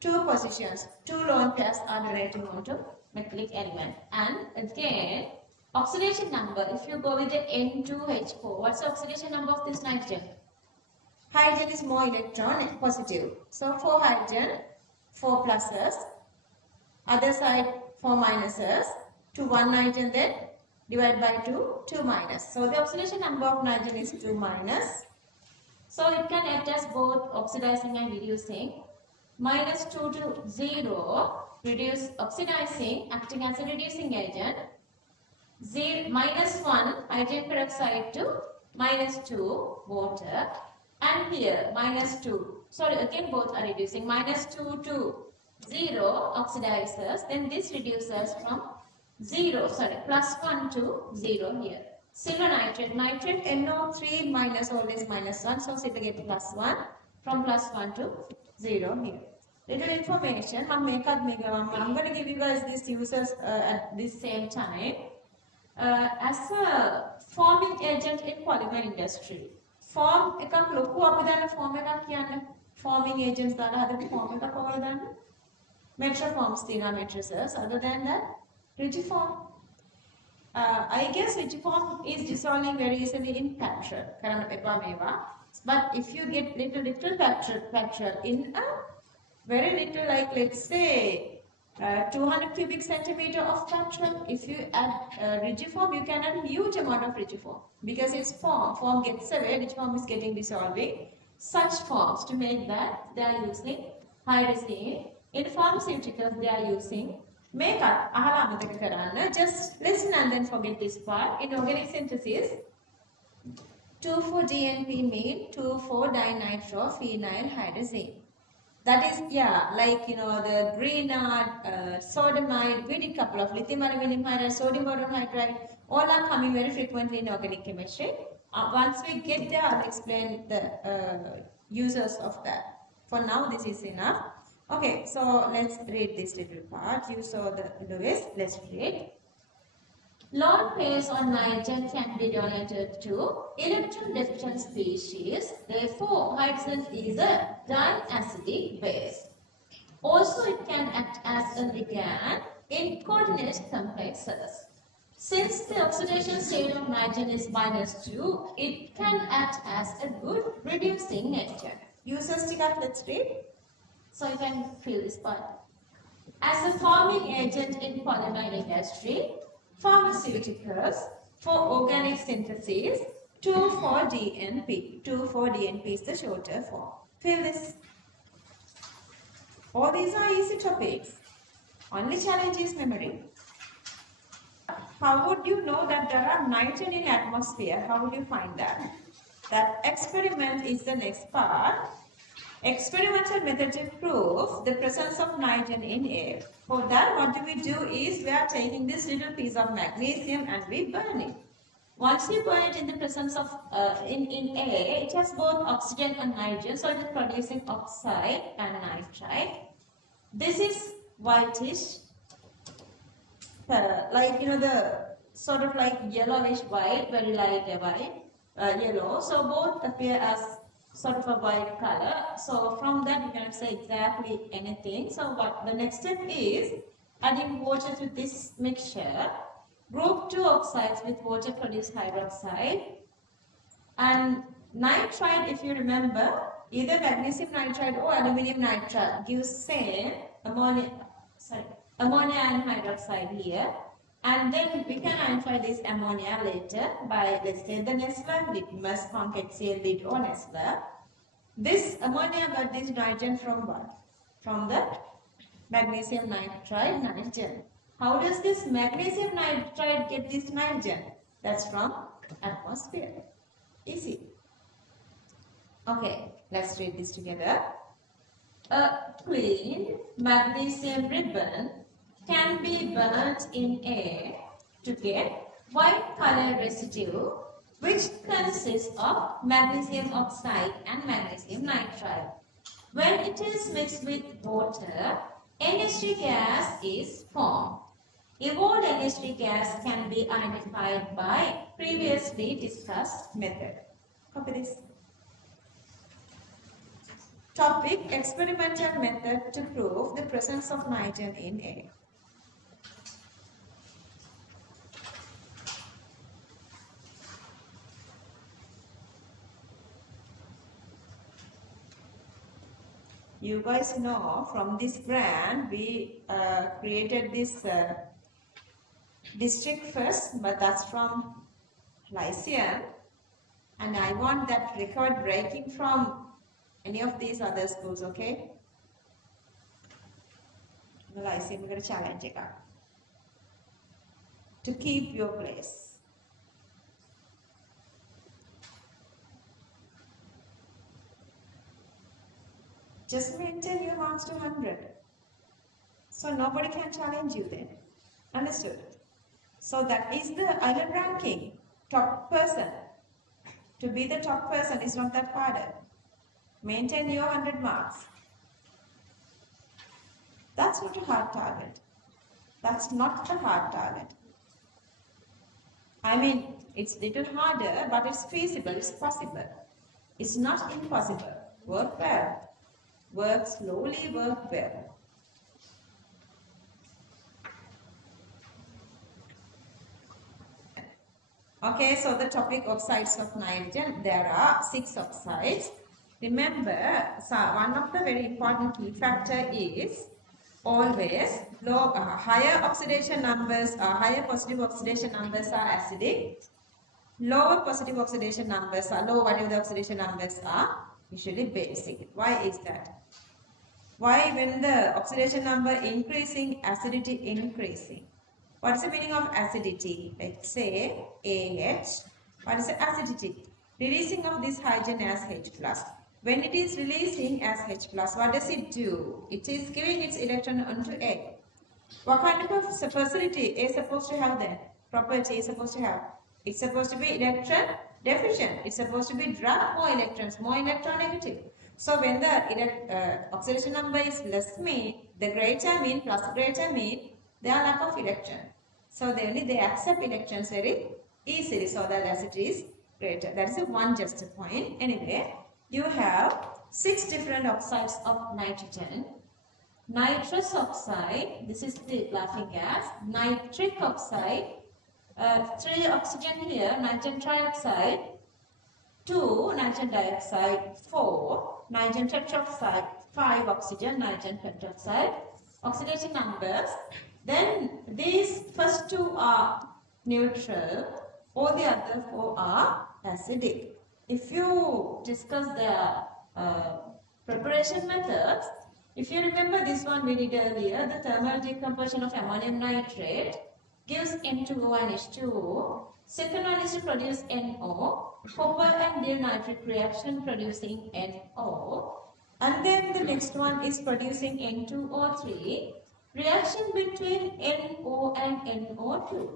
2 positions, 2 lone pairs are donating onto metallic element. And again, oxidation number, if you go with the N2H4, what's the oxidation number of this nitrogen? Hydrogen is more electron positive. So 4 hydrogen, 4 pluses. Other side 4 minuses. To 1 nitrogen then divide by 2, 2 minus. So the oxidation number of nitrogen is 2 minus. So it can act as both oxidizing and reducing. Minus 2 to 0, reduce oxidizing, acting as a reducing agent. Minus 1, hydrogen peroxide to minus 2, water. And here, minus 2. Sorry, again both are reducing. Minus 2 to 0, oxidizes. Then this reduces from 0, plus 1 to 0 here. Silver nitrate, NO3 minus always minus 1. So silver get plus 1 from plus 1 to 0 here. Little information. I'm going to give you guys these uses at this same time. As a forming agent in polymer industry. Form එකක් ලොකු අපි දන්න form එකක් කියන්නේ forming agents දාලා හදපු form එකක් ඔයගොල්ලෝ දන්න metroforms තියෙනවා matrices. Other than that, rigiform. I guess rigiform is dissolving very easily in Pactrol. කරන්න එපා මේවා. But if you get little Pactrol in a very little, like let's say 200 cubic centimeter of Pactrol, if you add rigiform, you can add a huge amount of rigiform because its form gets away, rigiform is getting dissolving. Such forms, to make that, they are using hydrazine. In pharmaceuticals, they are using makeup. Just listen and then forget this part. In organic synthesis, 2,4-DNP mean 2,4-dinitrophenylhydrazine. That is, yeah, like, the Grignard, sodamide, we did a couple of lithium aluminum hydride, sodium boron hydride, all are coming very frequently in organic chemistry. Once we get there, I'll explain the uses of that. For now, this is enough. Okay, so let's read this little part. You saw the Lewis. Let's read. Lone pairs on nitrogen can be donated to electron deficient species. Therefore, hydrogen is a diacidic base. Also, it can act as a ligand in coordinate complexes. Since the oxidation state of nitrogen is -2, it can act as a good reducing agent. Uses ටිකක් let's read. So you can fill this part. As a forming agent in polymer industry, pharmaceuticals, for organic synthesis, 2,4-DNP. 2,4-DNP is the shorter form. Fill this. All these are easy topics. Only challenge is memory. How would you know that there are nitrogen in atmosphere? How would you find that? That experiment is the next part. Experimental method to prove the presence of nitrogen in air. For that, what we do is we are taking this little piece of magnesium and we burn it. Once we burn it in the presence of in air, it has both oxygen and nitrogen, so it is producing oxide and nitride. This is whitish, like the sort of like yellowish white, very light white, yellow. So both appear as sort of a white color. So from that you cannot say exactly anything. So what the next step is adding water to this mixture. Group 2 oxides with water produce hydroxide. And nitride, if you remember, either magnesium nitride or aluminum nitride gives same ammonia and hydroxide here. And then we can identify this ammonia later by, let's say, the Nessler litmus concaxial lid or Nessler. This ammonia got this nitrogen from what? From the magnesium nitride nitrogen. How does this magnesium nitride get this nitrogen? That's from atmosphere. Easy. Okay, let's read this together. A clean magnesium ribbon can be burnt in air to get white color residue, which consists of magnesium oxide and magnesium nitride. When it is mixed with water, NH3 gas is formed. Evolved NH3 gas can be identified by previously discussed method. Copy this. Topic: experimental method to prove the presence of nitrogen in air. You guys know from this brand we created this district first, but that's from Lyceum, and I want that record breaking from any of these other schools, okay? Lyceum, we're going to challenge it out to keep your place. Just maintain your marks to 100. So nobody can challenge you then. Understood? So that is the island ranking. Top person. To be the top person is not that harder. Maintain your 100 marks. That's not a hard target. That's not a hard target. I mean, it's a little harder, but it's feasible, it's possible. It's not impossible. Work well. Work slowly, work well. Okay, so the topic oxides of nitrogen, there are 6 oxides. Remember, so one of the very important key factor is always higher oxidation numbers, higher positive oxidation numbers are acidic. Lower positive oxidation numbers are low, whatever the oxidation numbers are, usually basic. Why is that? Why when the oxidation number increasing, acidity increasing? What is the meaning of acidity? Let's say AH. What is the acidity? Releasing of this hydrogen as H plus. When it is releasing as H plus, what does it do? It is giving its electron onto A. What kind of facility A is supposed to have then? Property is supposed to have? It's supposed to be electron deficient. It's supposed to be drag more electrons, more electronegative. So when the oxidation number is less mean, the greater mean plus greater mean, they are lack of electron. So they accept electrons very easily, so the density is greater. That is one just a point. Anyway, you have 6 different oxides of nitrogen. Nitrous oxide, this is the laughing gas. Nitric oxide, 3 oxygen here, nitrogen trioxide, 2 nitrogen dioxide, 4 nitrogen tetroxide, 5 oxygen, nitrogen pentoxide. Oxidation numbers. Then these first 2 are neutral, all the other 4 are acidic. If you discuss their preparation methods, if you remember this one we did earlier, the thermal decomposition of ammonium nitrate gives N2O and H2O. Second one is to produce NO. Copper and lead nitric reaction producing NO. And then the next one is producing N2O3. Reaction between NO and NO2.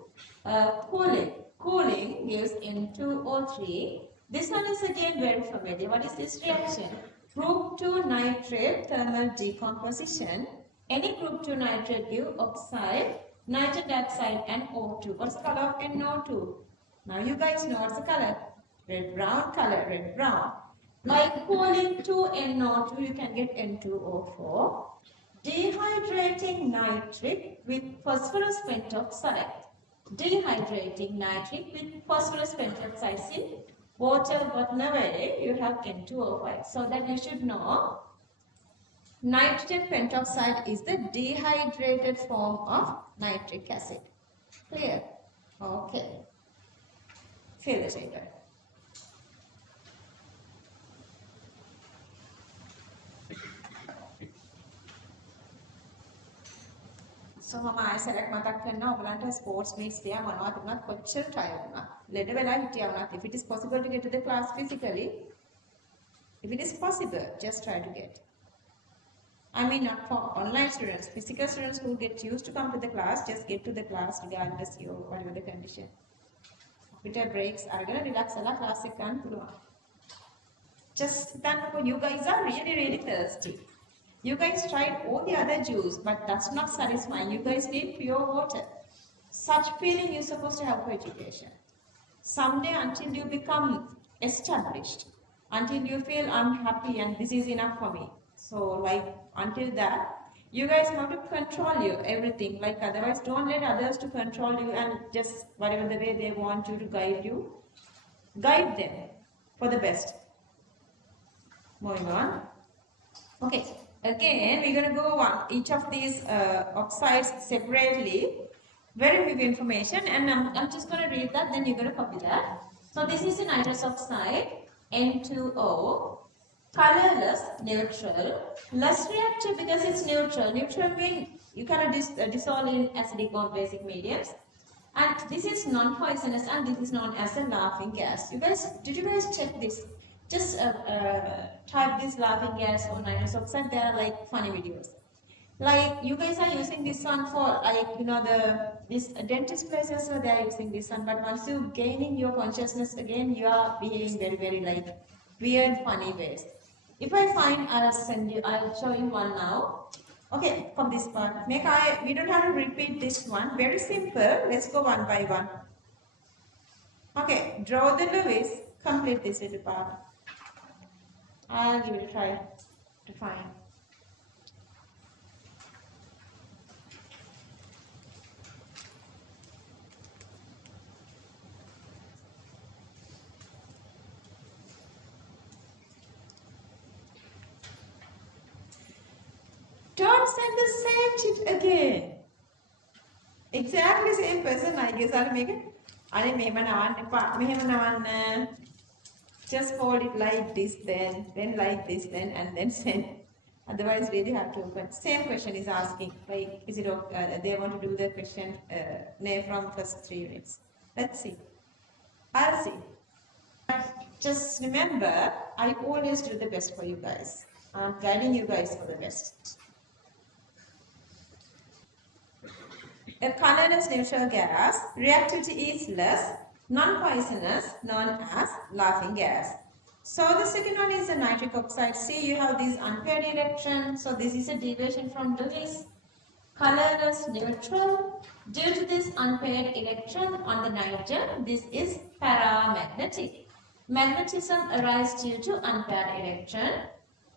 Cooling gives N2O3. This one is again very familiar. What is this reaction? Group 2 nitrate thermal decomposition. Any group 2 nitrate give oxide, nitrogen dioxide and O2. What's the color of NO2? Now you guys know what's the color? Red brown color, red brown. By cooling to NO2 you can get N2O4. Dehydrating nitric with phosphorus pentoxide. Dehydrating nitric with phosphorus pentoxide. See, water got away, you have N2O5. So that you should know nitrogen pentoxide is the dehydrated form of nitric acid. Clear? Okay. Fill the table. So මම ආයෙසරක් මතක් කරනවා ඔයගලන්ට sports මීට්ස් තියා මොනවද වුණත් කොච්චර try වුණා ලෙඩ වෙලා හිටියා වුණත් if it is possible to get to the class physically, if it is possible, just try to get. I mean not for online students, physical students who get used to come to the class, just get to the class regardless your whatever the condition. Bitter breaks අරගෙන relax වෙලා class එක ගන්න පුළුවන්. Just හිතන්නකෝ you guys are really thirsty. You guys tried all the other juice, but that's not satisfying. You guys need pure water. Such feeling you're supposed to have for education. Someday until you become established, until you feel I'm happy and this is enough for me. So like until that, you guys have to control you everything. Like otherwise don't let others to control you and just whatever the way they want you to guide you. Guide them for the best. Moving on. Okay. Again, we're going to go on each of these oxides separately. Very big information, and I'm just going to read that, then you're going to copy that. So this is a nitrous oxide, N2O, colorless, neutral, less reactive because it's neutral. Neutral means you cannot dissolve in acidic or basic mediums. And this is non-poisonous, and this is known as a laughing gas. Did you guys check this? Just type this laughing gas or nitrous oxide. They are like funny videos. Like you guys are using this one for like this dentist places, so they are using this one. But once you gaining your consciousness again, you are behaving very like weird, funny ways. If I find, I'll show you one now. Okay, from this part. We don't have to repeat this one. Very simple. Let's go one by one. Okay, draw the Lewis. Complete this little part. I'll give it a try to find. Don't send the same shit again. Exactly same person, I guess. I'll make it. Just fold it like this, then like this, and then send. Otherwise, really have to open. Same question is asking, like, is it okay? They want to do the question from first 3 units. Let's see. I'll see. Just remember, I always do the best for you guys. I'm guiding you guys for the best. A colorless neutral gas, reactivity is less, non-poisonous, known as laughing gas. So the second one is the nitric oxide. See, you have these unpaired electrons. So this is a deviation from Lewis. Colorless neutral. Due to this unpaired electron on the nitrogen, this is paramagnetic. Magnetism arises due to unpaired electron.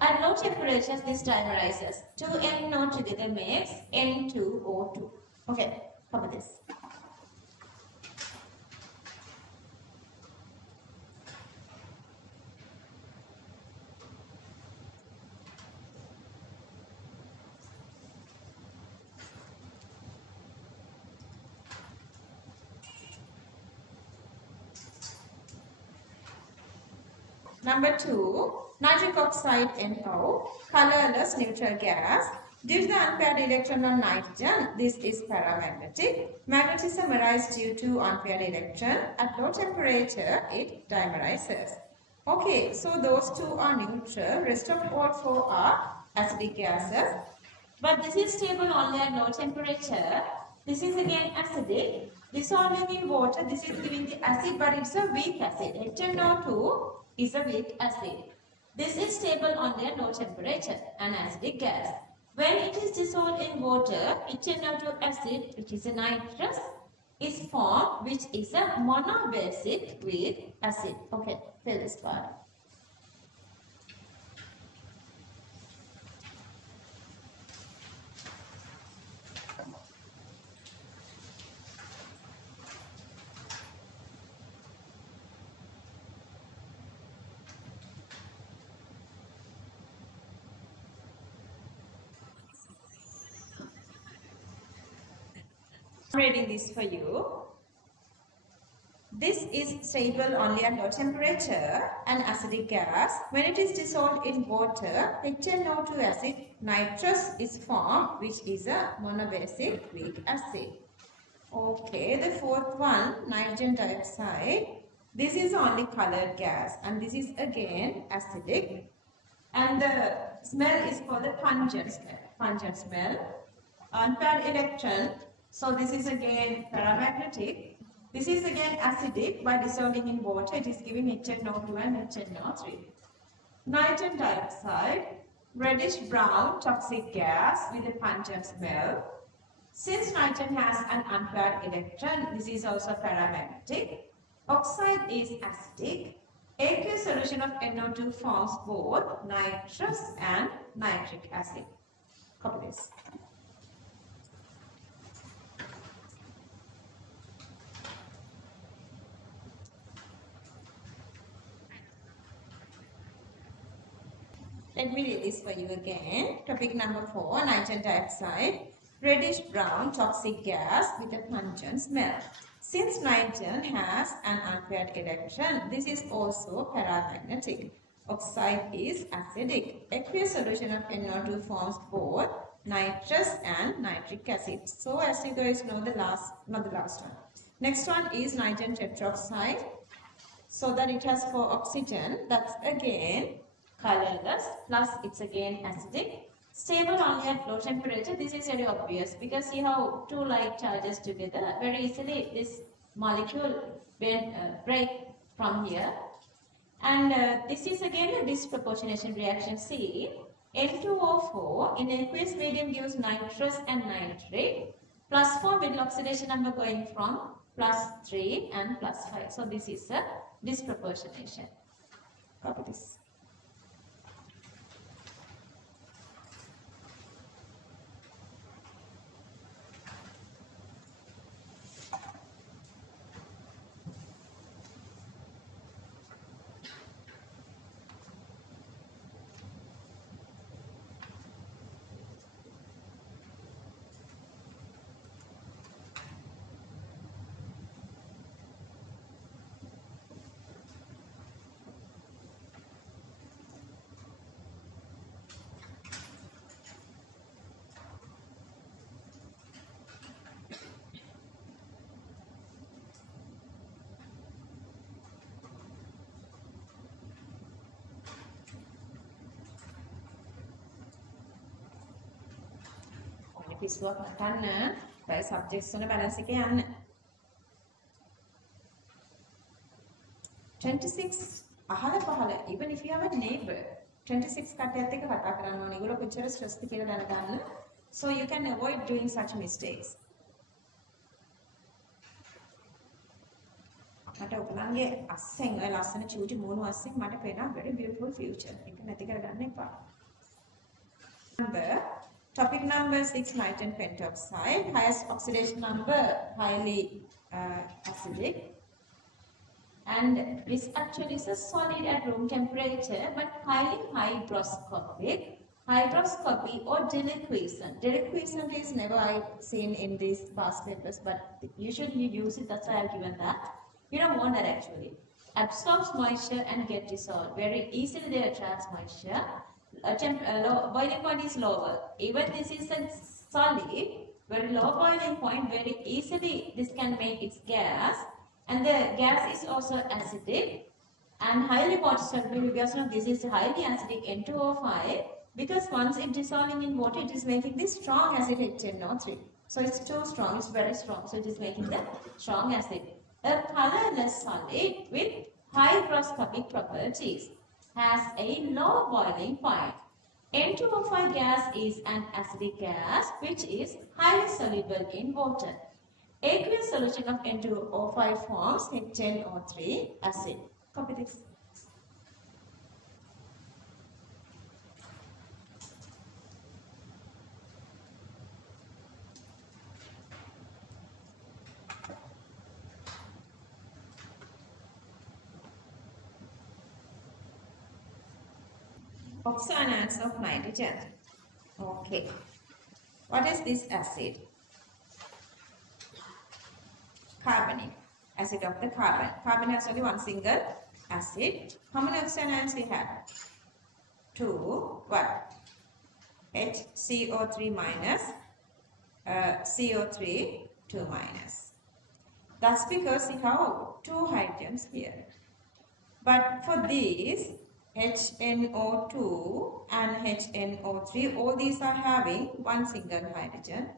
At low temperature, this dimerizes. 2NO together makes N2O2. Okay, cover this. Number 2, nitric oxide NO, colorless neutral gas. Due to the unpaired electron on nitrogen, this is paramagnetic. Magnetism arises due to unpaired electron. At low temperature, it dimerizes. Okay, so those two are neutral. Rest of all four are acidic gases. But this is stable only at low temperature. This is again acidic. Dissolving in water, this is giving the acid, but it's a weak acid. HNO2 is a weak acid. This is stable only at low temperature, an acidic gas. When it is dissolved in water, HNO2 acid, which is a nitrous, is formed, which is a monobasic with acid. Okay, fill this part. I'm reading this for you. This is stable only at low temperature, an acidic gas. When it is dissolved in water, HNO2 acid nitrous is formed, which is a monobasic weak acid. Okay, the fourth one, nitrogen dioxide. This is only colored gas, and this is again acidic. And the smell is called the pungent smell. Pungent smell. Unpaired electron. So this is again paramagnetic. This is again acidic. By dissolving in water, it is giving HNO2 and HNO3. Nitrogen dioxide, reddish brown toxic gas with a pungent smell. Since nitrogen has an unpaired electron, this is also paramagnetic. Oxide is acidic. Aqueous solution of NO2 forms both nitrous and nitric acid. Copy this. Let me read this for you again. Topic number 4, nitrogen dioxide. Reddish brown toxic gas with a pungent smell. Since nitrogen has an unpaired electron, this is also paramagnetic. Oxide is acidic. Aqueous solution of NO2 forms both nitrous and nitric acid. So as you guys know, not the last one. Next one is nitrogen tetroxide. So that it has 4 oxygen. That's again colorless, plus it's again acidic. Stable only at low temperature. This is very obvious because see how 2 like charges together, very easily this molecule will break from here. And this is again a disproportionation reaction. See, N2O4 in aqueous medium gives nitrous and nitrate. +4 middle oxidation number going from +3 and +5. So this is a disproportionation. Copy this. පිස්සුවක් නටන්න by subjects වල balance එකේ යන්න. 26 අහල පහල even if you have a neighbor 26 කට්ටියත් එක්ක කතා කරන්න ඕනේ. ඒගොල්ලෝ කොච්චර stress ද කියලා දැනගන්න. So you can avoid doing such mistakes. මට ඔයගලන්ගේ අස්සෙන් ඔය ලස්සන චූටි මූණු අස්සෙන් මට පේනවා very beautiful future. ඒක නැති කරගන්න එපා. Topic number 6, nitrogen pentoxide. Highest oxidation number, highly acidic. And this actually is a solid at room temperature, but highly hygroscopic. Hygroscopy or deliquescent. Deliquescent is never I've seen in these past papers, but usually you use it, that's why I've given that. You don't want that actually. Absorbs moisture and get dissolved. Very easily they attract moisture. Boiling point is lower. Even this is a solid, very low boiling point, very easily this can make its gas. And the gas is also acidic and highly water soluble gas. Now this is highly acidic N2O5 because once it dissolving in water, it is making this strong acid HNO3. So it's too strong, it's very strong. So it is making the strong acid. A colorless solid with hygroscopic properties has a low boiling point. N2O5 gas is an acidic gas which is highly soluble in water. Aqueous solution of N2O5 forms HNO3 acid. Copy this. Oxyanions of nitrogen. Okay. What is this acid? Carbonic. Acid of the carbon. Carbon has only one single acid. How many oxyanions we have? 2. What? HCO3 minus CO3 2 minus. That's because we have 2 hydrogens here. But for these HNO2 and HNO3, all these are having one single hydrogen.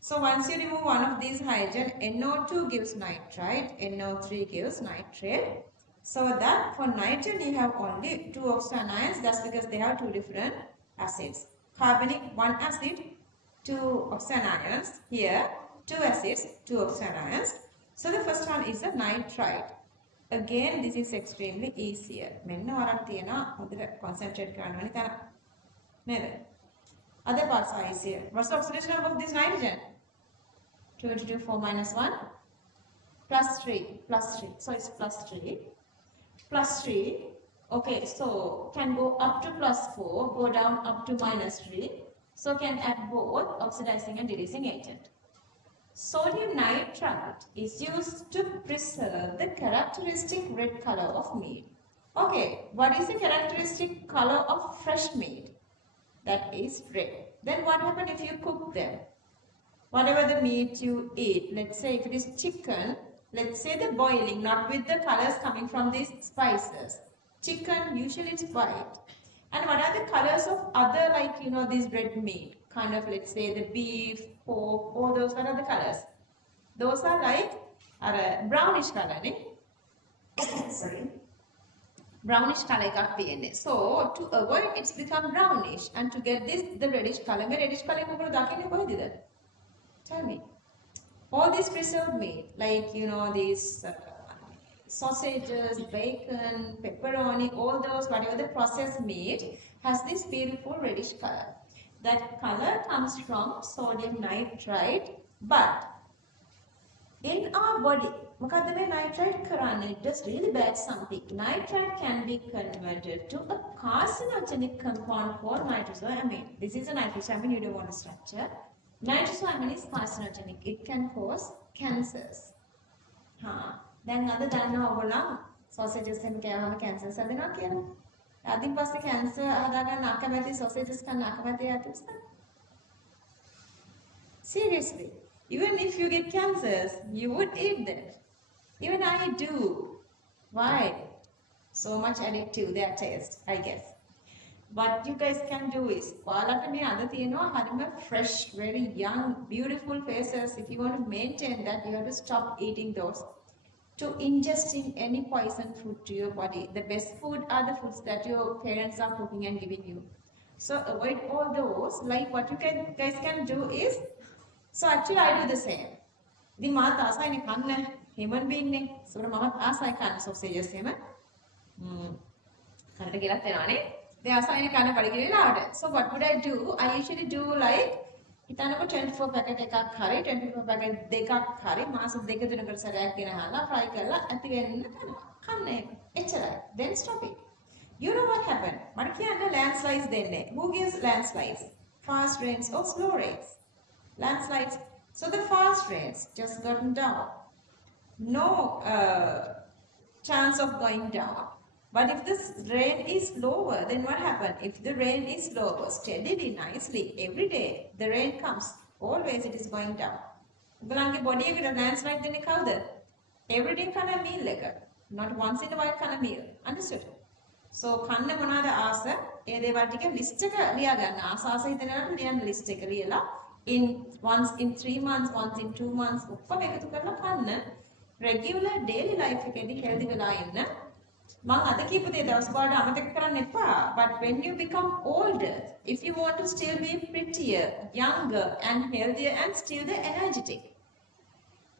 So once you remove one of these hydrogen, NO2 gives nitrite, NO3 gives nitrate. So that for nitrogen you have only 2 oxyanions. That's because they have 2 different acids. Carbonic, 1 acid, 2 oxyanions. Here, 2 acids, 2 oxyanions. So the first one is a nitrite. Again, this is extremely easier. මෙන්න වරක් තියෙනවා හොඳට concentrate කරන්න ඕනේ තන. නේද? Other parts are easier. What's the oxidation number of this nitrogen? 2 into 2, 4 minus 1. Plus 3. Plus 3. So it's plus 3. Plus 3. Okay, so can go up to plus 4, go down up to minus 3. So can add both oxidizing and releasing agent. Sodium nitrite is used to preserve the characteristic red color of meat. Okay, what is the characteristic color of fresh meat? That is red. Then what happens if you cook them? Whatever the meat you eat, let's say if it is chicken, let's say the boiling, not with the colors coming from these spices. Chicken, usually it's white. And what are the colors of other, like, you know, this red meat? Kind of, let's say the beef, pork, all those, what are the colors? Those are like brownish color, ne? Sorry. Brownish color got තියෙන්නේ. So to avoid it's become brownish and to get this the reddish color. මේ reddish color ඔයගොල්ලෝ දකින්නේ කොහෙදද? Tell me. All this preserved meat, like, you know, these sausages, bacon, pepperoni, all those, whatever the processed meat has this beautiful reddish color. That color comes from sodium nitrite, but in our body, මොකද්ද මේ nitrite කරන්නේ? It does really bad something. Nitrite can be converted to a carcinogenic compound called nitrosamine. This is a nitrosamine, you don't want to structure. Nitrosamine is carcinogenic. It can cause cancers. දැන් අද දන්නවා ඔයගොල්ලෝ sausages එකෙන් කෑවම cancers හැදෙනවා කියලා. අදින් පස්සේ cancer හදාගන්න අකමැති sausages කන්න අකමැති ඇතිස්ස. Seriously, even if you get cancers, you would eat them. Even I do. Why? So much addictive their taste, I guess. what you guys can do is, fresh, very young, beautiful faces. If you want to maintain that, you have to stop eating those. To ingesting any poison food to your body. The best food are the foods that your parents are cooking and giving you. So avoid all those. Like what you guys can do is, so actually I do the same. The math assign a human being, so math assign sausages him. They assign a kind of particular. So what would I do? I usually do like 24 packet එකක් හරි 24 packet දෙකක් හරි මාස දෙක තුනකට සැරයක් ගෙනහලා fry කරලා ඇති වෙන්න කරනවා. කන්න එක. එච්චරයි. Then stop it. You know what happened? මට කියන්න landslides දෙන්නේ. Who gives landslides? Fast rains or slow rains? Landslides. So the fast rains just gotten down. No chance of going down. But if this rain is lower, then what happened? If the rain is lower, steadily, nicely, every day, the rain comes. Always it is going down. Ugalange body ekata landslide denne kawuda? Every day kana meal එක. Not once in a while kana meal. Understood? So kanna monada ආස ඒ දේවල් ටික list එක ලියා ගන්න. ආස හිතනකොට ලියන්න list එක ලියලා once in 3 months, once in 2 months ඔක්කොම එකතු කරලා කන්න regular daily life එකේදී healthy වෙලා ඉන්න. But when you become older, if you want to still be prettier, younger and healthier and still the energetic.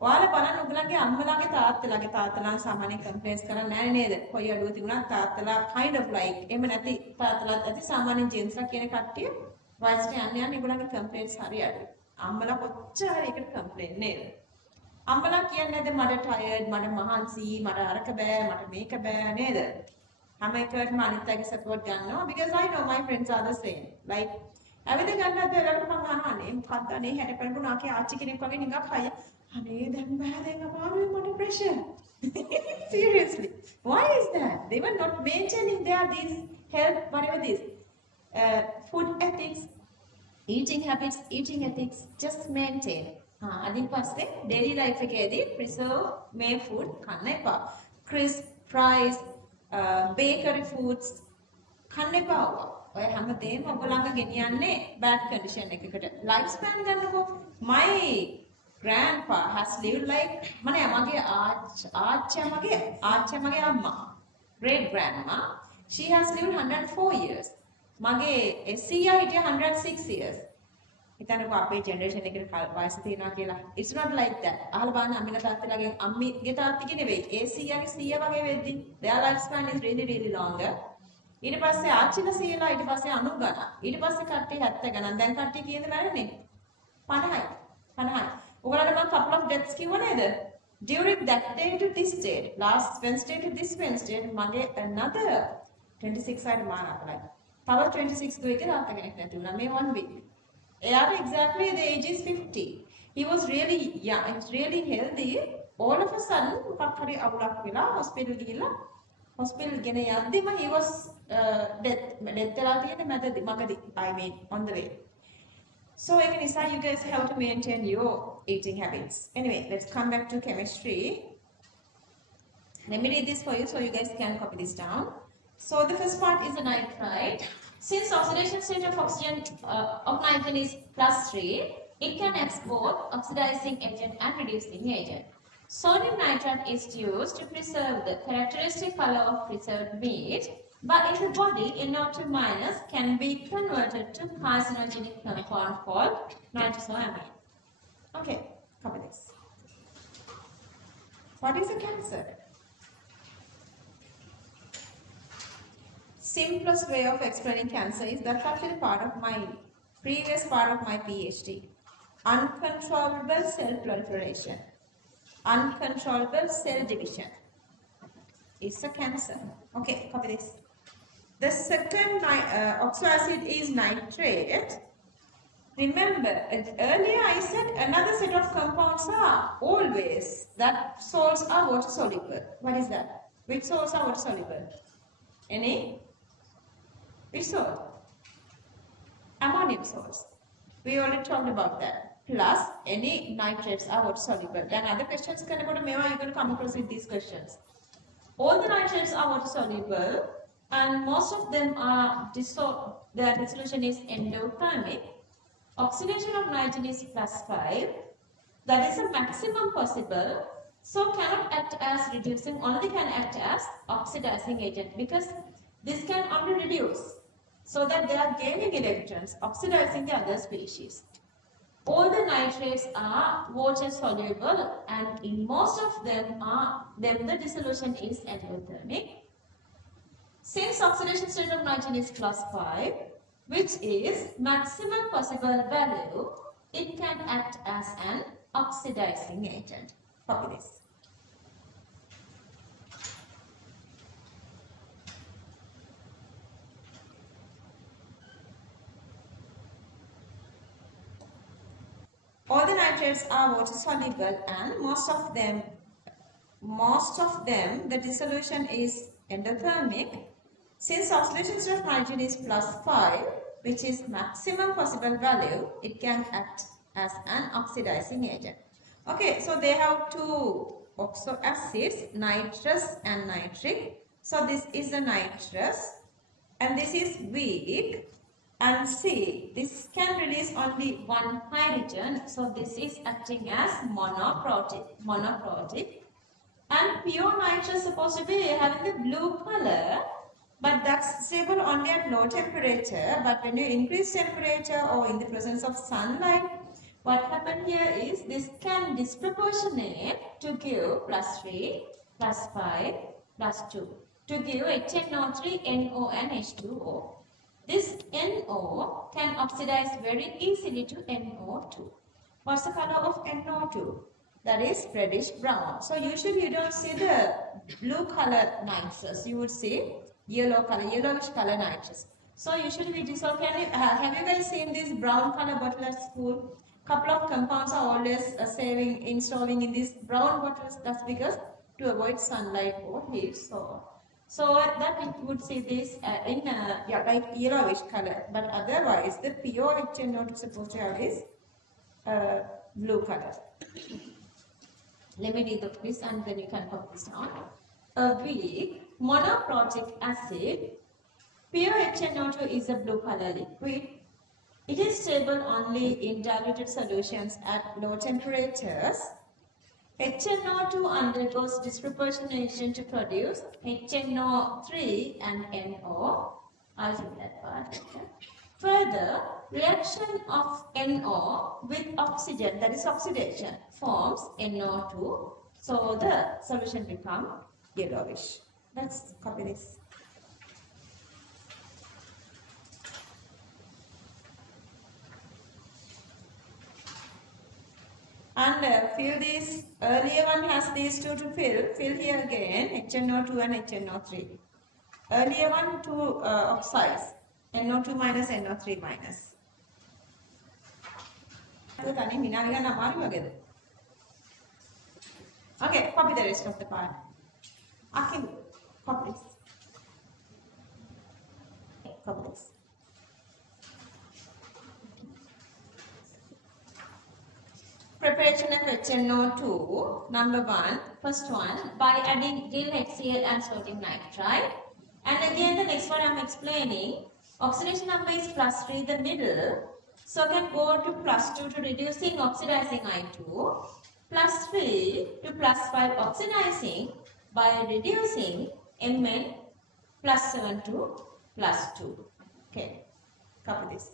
ඔයාලා බලන්න උගලගේ අම්මලාගේ තාත්තලාගේ තාත්තලා සාමාන්‍ය කම්ප්ලේන්ස් කරන්නේ නැහැ නේද? කොයි අඩුව තිබුණත් තාත්තලා kind of like එහෙම නැති තාත්තලාත් ඇති සාමාන්‍ය ජෙන්ස්ලා කියන කට්ටිය වයසට යන්න යන ඒගොල්ලන්ගේ කම්ප්ලේන්ස් හරි අඩුයි. අම්මලා කොච්චර හරි ඒකට කම්ප්ලේන් නේද? අම්මලා කියන්නේ නැද මට tired මට මහන්සි මට අරක බෑ මට මේක බෑ නේද? හැම එකකටම අනිත් අයගේ support ගන්නවා because I know my friends are the same. Like ඇවිද ගන්නත් බැලුවට මම අහනවා අනේ මොකක්ද අනේ හැට පැනපුණා කේ ආච්චි කෙනෙක් වගේ නිකන් හය අනේ දැන් බෑ දැන් අමාරුයි මට pressure. Seriously. Why is that? They were not maintaining these health whatever this food ethics, eating habits, eating ethics, just maintain. අදින් පස්සේ daily life එකේදී preserve made food කන්න එපා. Crisp, fries, bakery foods කන්න එපා. ඔය හැමදේම ඔයගොල්ලන්ග ගෙනියන්නේ bad condition එකකට. Life span ගන්නකො. My grandpa has lived like මගේ ආච්චිමගේ අම්මා great grandma she has lived 104 years. මගේ සීයා හිටිය 106 years. හිතන්නකෝ අපේ ජෙනරේෂන් එකේ වයස තියනවා කියලා. It's not like that. අහලා බලන්න අම්මිලා තාත්තලාගේ අම්මිගේ තාත්තිගේ නෙවෙයි. ඒ සීයාගේ සීයා වගේ වෙද්දි their lifespan is really longer. ඊට පස්සේ ආච්චිලා සීයලා ඊට පස්සේ 90 ගණන්. ඊට පස්සේ කට්ටිය 70 ගණන්. දැන් කට්ටිය කීයද මැරෙන්නේ? 50යි. 50යි. ඔයගොල්ලන්ට මම couple of deaths කිව්ව නේද? During that day to this day, last Wednesday to this Wednesday, මගේ another 26 අයට මාන අපලයි. තව 26 දුවේක තාත්තා කෙනෙක් නැති වුණා මේ one week. Exactly the age is 50. He was really young, really healthy. All of a sudden, hospital ගෙන යද්දිම he was death වෙලා තියෙන මැදදී I mean on the way. So again, you guys have to maintain your eating habits. Anyway, let's come back to chemistry. Let me read this for you so you guys can copy this down. So the first part is the nitrite. Since oxidation state of oxygen of nitrogen is +3, it can act both oxidizing agent and reducing agent. Sodium nitrate is used to preserve the characteristic color of preserved meat, but in the body, NO2- can be converted to carcinogenic compound called nitrosamine. Okay, cover this. What is a cancer? Simplest way of explaining cancer is that's actually part of my previous part of my PhD. Uncontrollable cell proliferation, uncontrollable cell division is a cancer. Okay, copy this. The second oxo acid is nitrate. Remember, earlier I said another set of compounds are always that salts are water soluble. What is that? Which salts are water soluble? Any? Which salt? Ammonium salts. We already talked about that. Plus, any nitrates are water soluble. Then other questions can go to Meva, you're going to come across with these questions. All the nitrates are water soluble, and most of them are their dissolution is endothermic. Oxidation of nitrogen is +5. That is the maximum possible. So cannot act as reducing, only can act as oxidizing agent because this can only reduce. So that they are gaining electrons, oxidizing the other species. All the nitrates are water soluble and in most of them the dissolution is endothermic. Since oxidation state of nitrogen is +5, which is maximum possible value, it can act as an oxidizing agent. Copy this. All the nitrates are water soluble and most of them the dissolution is endothermic. Since oxidation state of nitrogen is +5, which is maximum possible value, it can act as an oxidizing agent. Okay, so they have two oxo acids, nitrous and nitric. So this is the nitrous and this is weak. And C, this can release only one hydrogen. So this is acting as monoprotic. And pure nitrous is supposed to be having the blue color, but that's stable only at low temperature. But when you increase temperature or in the presence of sunlight, what happens here is this can disproportionate to give +3, +5, +2 to give HNO3, NO and H2O. This NO can oxidize very easily to NO2. What's the color of NO2? That is reddish brown. So usually you don't see the blue color nitrous. You would see yellowish color nitrous. So usually we dissolve. Have you guys seen this brown color bottle at school? Couple of compounds are always installing in these brown bottles. That's because to avoid sunlight or heat. So that we would see this in like yellowish color. But otherwise, the pure HNO2 supposed to have is blue color. Let me read the quiz and then you can copy this down. A weak monoprotic acid, pure HNO2 is a blue color liquid. It is stable only in diluted solutions at low temperatures. HNO2 undergoes disproportionation to produce HNO3 and NO. I'll do that part. Okay. Further, reaction of NO with oxygen, that is oxidation, forms NO2. So the solution becomes yellowish. Let's copy this. And fill this, earlier one has these two to fill here again, HNO2 and HNO3. Earlier one two oxides, NO2 minus, NO3 minus. Okay, copy the rest of the part. Okay, copy this. Okay, copy this. Preparation of HNO2, number 1, first one, by adding dill HCl and sodium nitrite. And again the next one I am explaining, oxidation number is +3 the middle, so can go to +2 to reducing oxidizing I2, +3 to +5 oxidizing by reducing Mn +7 to +2. Okay, copy this.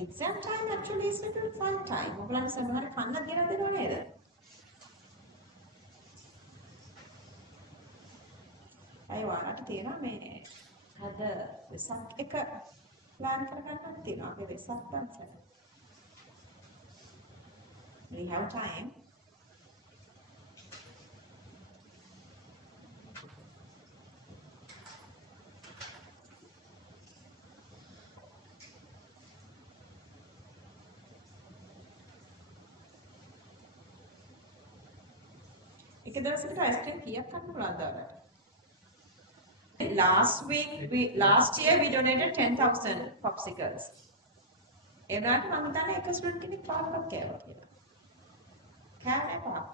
Exam time actually is a little fun time. ඔයගොල්ලන්ට සමහර කන්නක් ගෙනත් දෙනව නේද? අය වාරට තියෙනවා මේ අද වෙසක් එක plan කරගන්නත් තියෙනවා. අපි වෙසක් දවසට. We have time. එක දවසකට අයිස්ක්‍රීම් කීයක් කන්න පුළුවන්ද ඔයාලට? Last year we donated 10,000 popsicles. ඒ වුණාට මම හිතන්නේ එක ස්ටුඩන්ට් කෙනෙක් පාරක් කෑවා කියලා. කෑවේ පාරක්.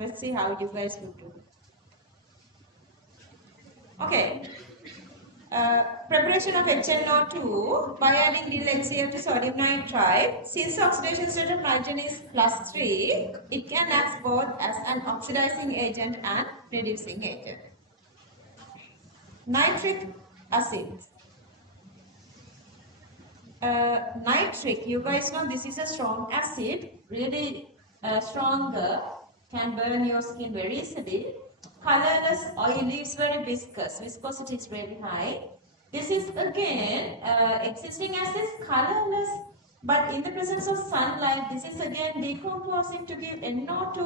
Let's see how you guys will do. Okay. Preparation of HNO2 by adding little HCl to sodium nitrite. Since the oxidation state of nitrogen is +3, it can act both as an oxidizing agent and reducing agent. Nitric acid. Nitric, you guys know this is a strong acid, really stronger, can burn your skin very easily. Colorless, oily, is very viscous, viscosity is very high. This is again existing as is colorless, but in the presence of sunlight, this is again decomposing to give NO2.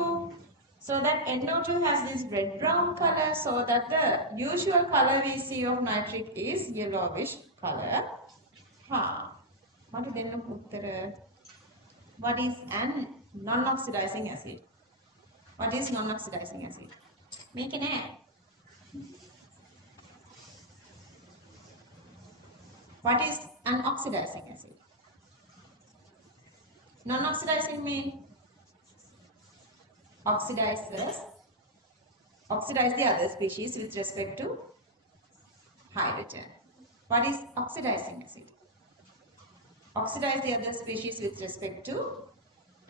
So that NO2 has this red-brown color, so that the usual color we see of nitric is yellowish color. What is an non-oxidizing acid? What is non-oxidizing acid? Make an add. What is an oxidizing acid? Non-oxidizing means oxidize the other species with respect to hydrogen. What is oxidizing acid? Oxidize the other species with respect to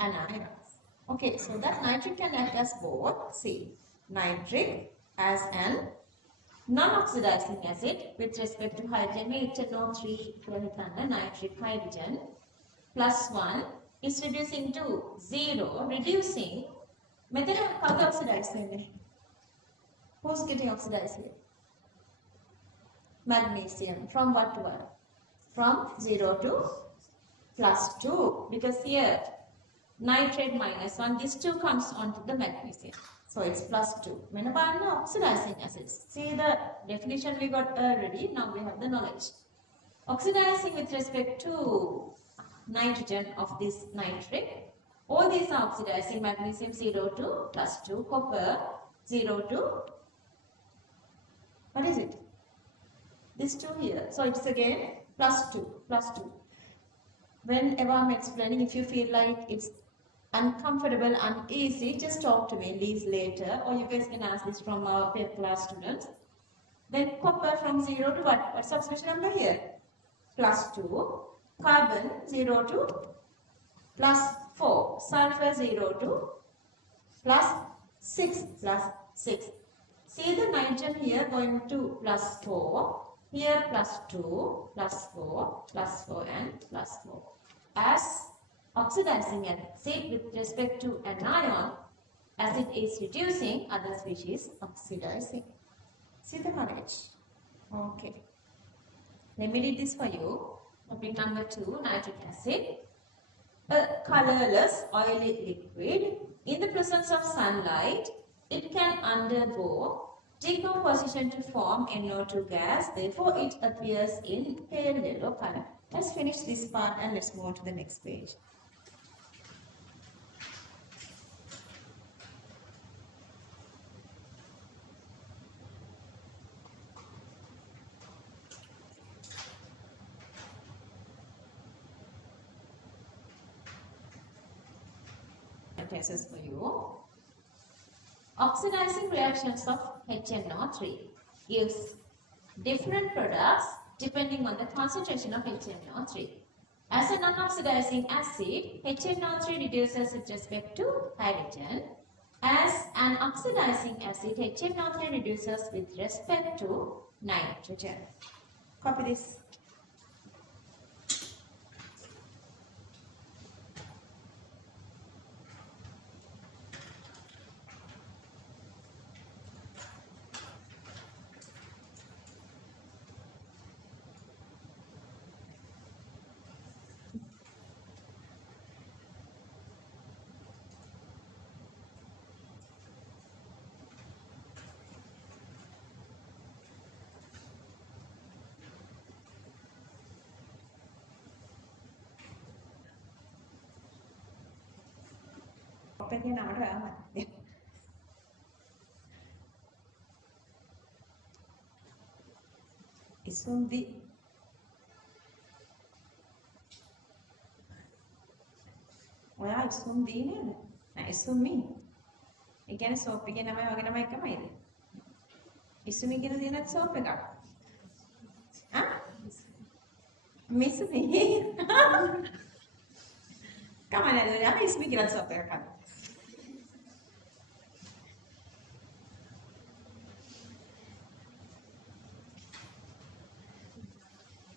anions. Okay, so that nitric can act as both. See, nitric as an non-oxidizing acid with respect to hydrogen. HNO3 nitric hydrogen +1 is reducing to 0, reducing. Method how to oxidize them? Who's getting oxidized here? Magnesium. From what to what? From 0 to +2, because here nitrate -1, this 2 comes onto the magnesium, so it's +2. When about oxidizing acids, see the definition we got already, now we have the knowledge. Oxidizing with respect to nitrogen of this nitric, all these are oxidizing. Magnesium 0 to +2, copper 0 to, what is it? This 2 here, so it's again +2. Whenever I'm explaining, if you feel like it's uncomfortable, uneasy, just talk to me, leave later, or you guys can ask this from our class students. Then copper from 0 to what? What's the oxidation number here? +2. Carbon 0 to +4. Sulfur 0 to +6. See the nitrogen here going to +4. Here +2, +4, +4 and +4. As oxidizing acid with respect to anion, as it is reducing, other species oxidizing. See the knowledge? Okay. Let me read this for you. Topic number 2, nitric acid. A colorless, oily liquid. In the presence of sunlight, it can undergo decomposition to form NO2 gas. Therefore, it appears in pale yellow color. Let's finish this part and let's move on to the next page. Tests for you. Oxidizing reactions of HNO3 gives different products depending on the concentration of HNO3. As a non-oxidizing acid, HNO3 reduces with respect to hydrogen. As an oxidizing acid, HNO3 reduces with respect to nitrogen. Copy this. Openya namat amat. Isumbi ඉස්සුම් දී නේද? නෑ ඉස්සුම් මී. ඒ කියන්නේ soap එකේ නමයි වගේ නමයි එකමයිද? ඉස්සුමි කියන දේ නැත් සෝප් එකක්. ආ? මිස් මී. කමන්නේ නේද? ඉස්සුමි කියලා සෝප් එකක් හදන්න.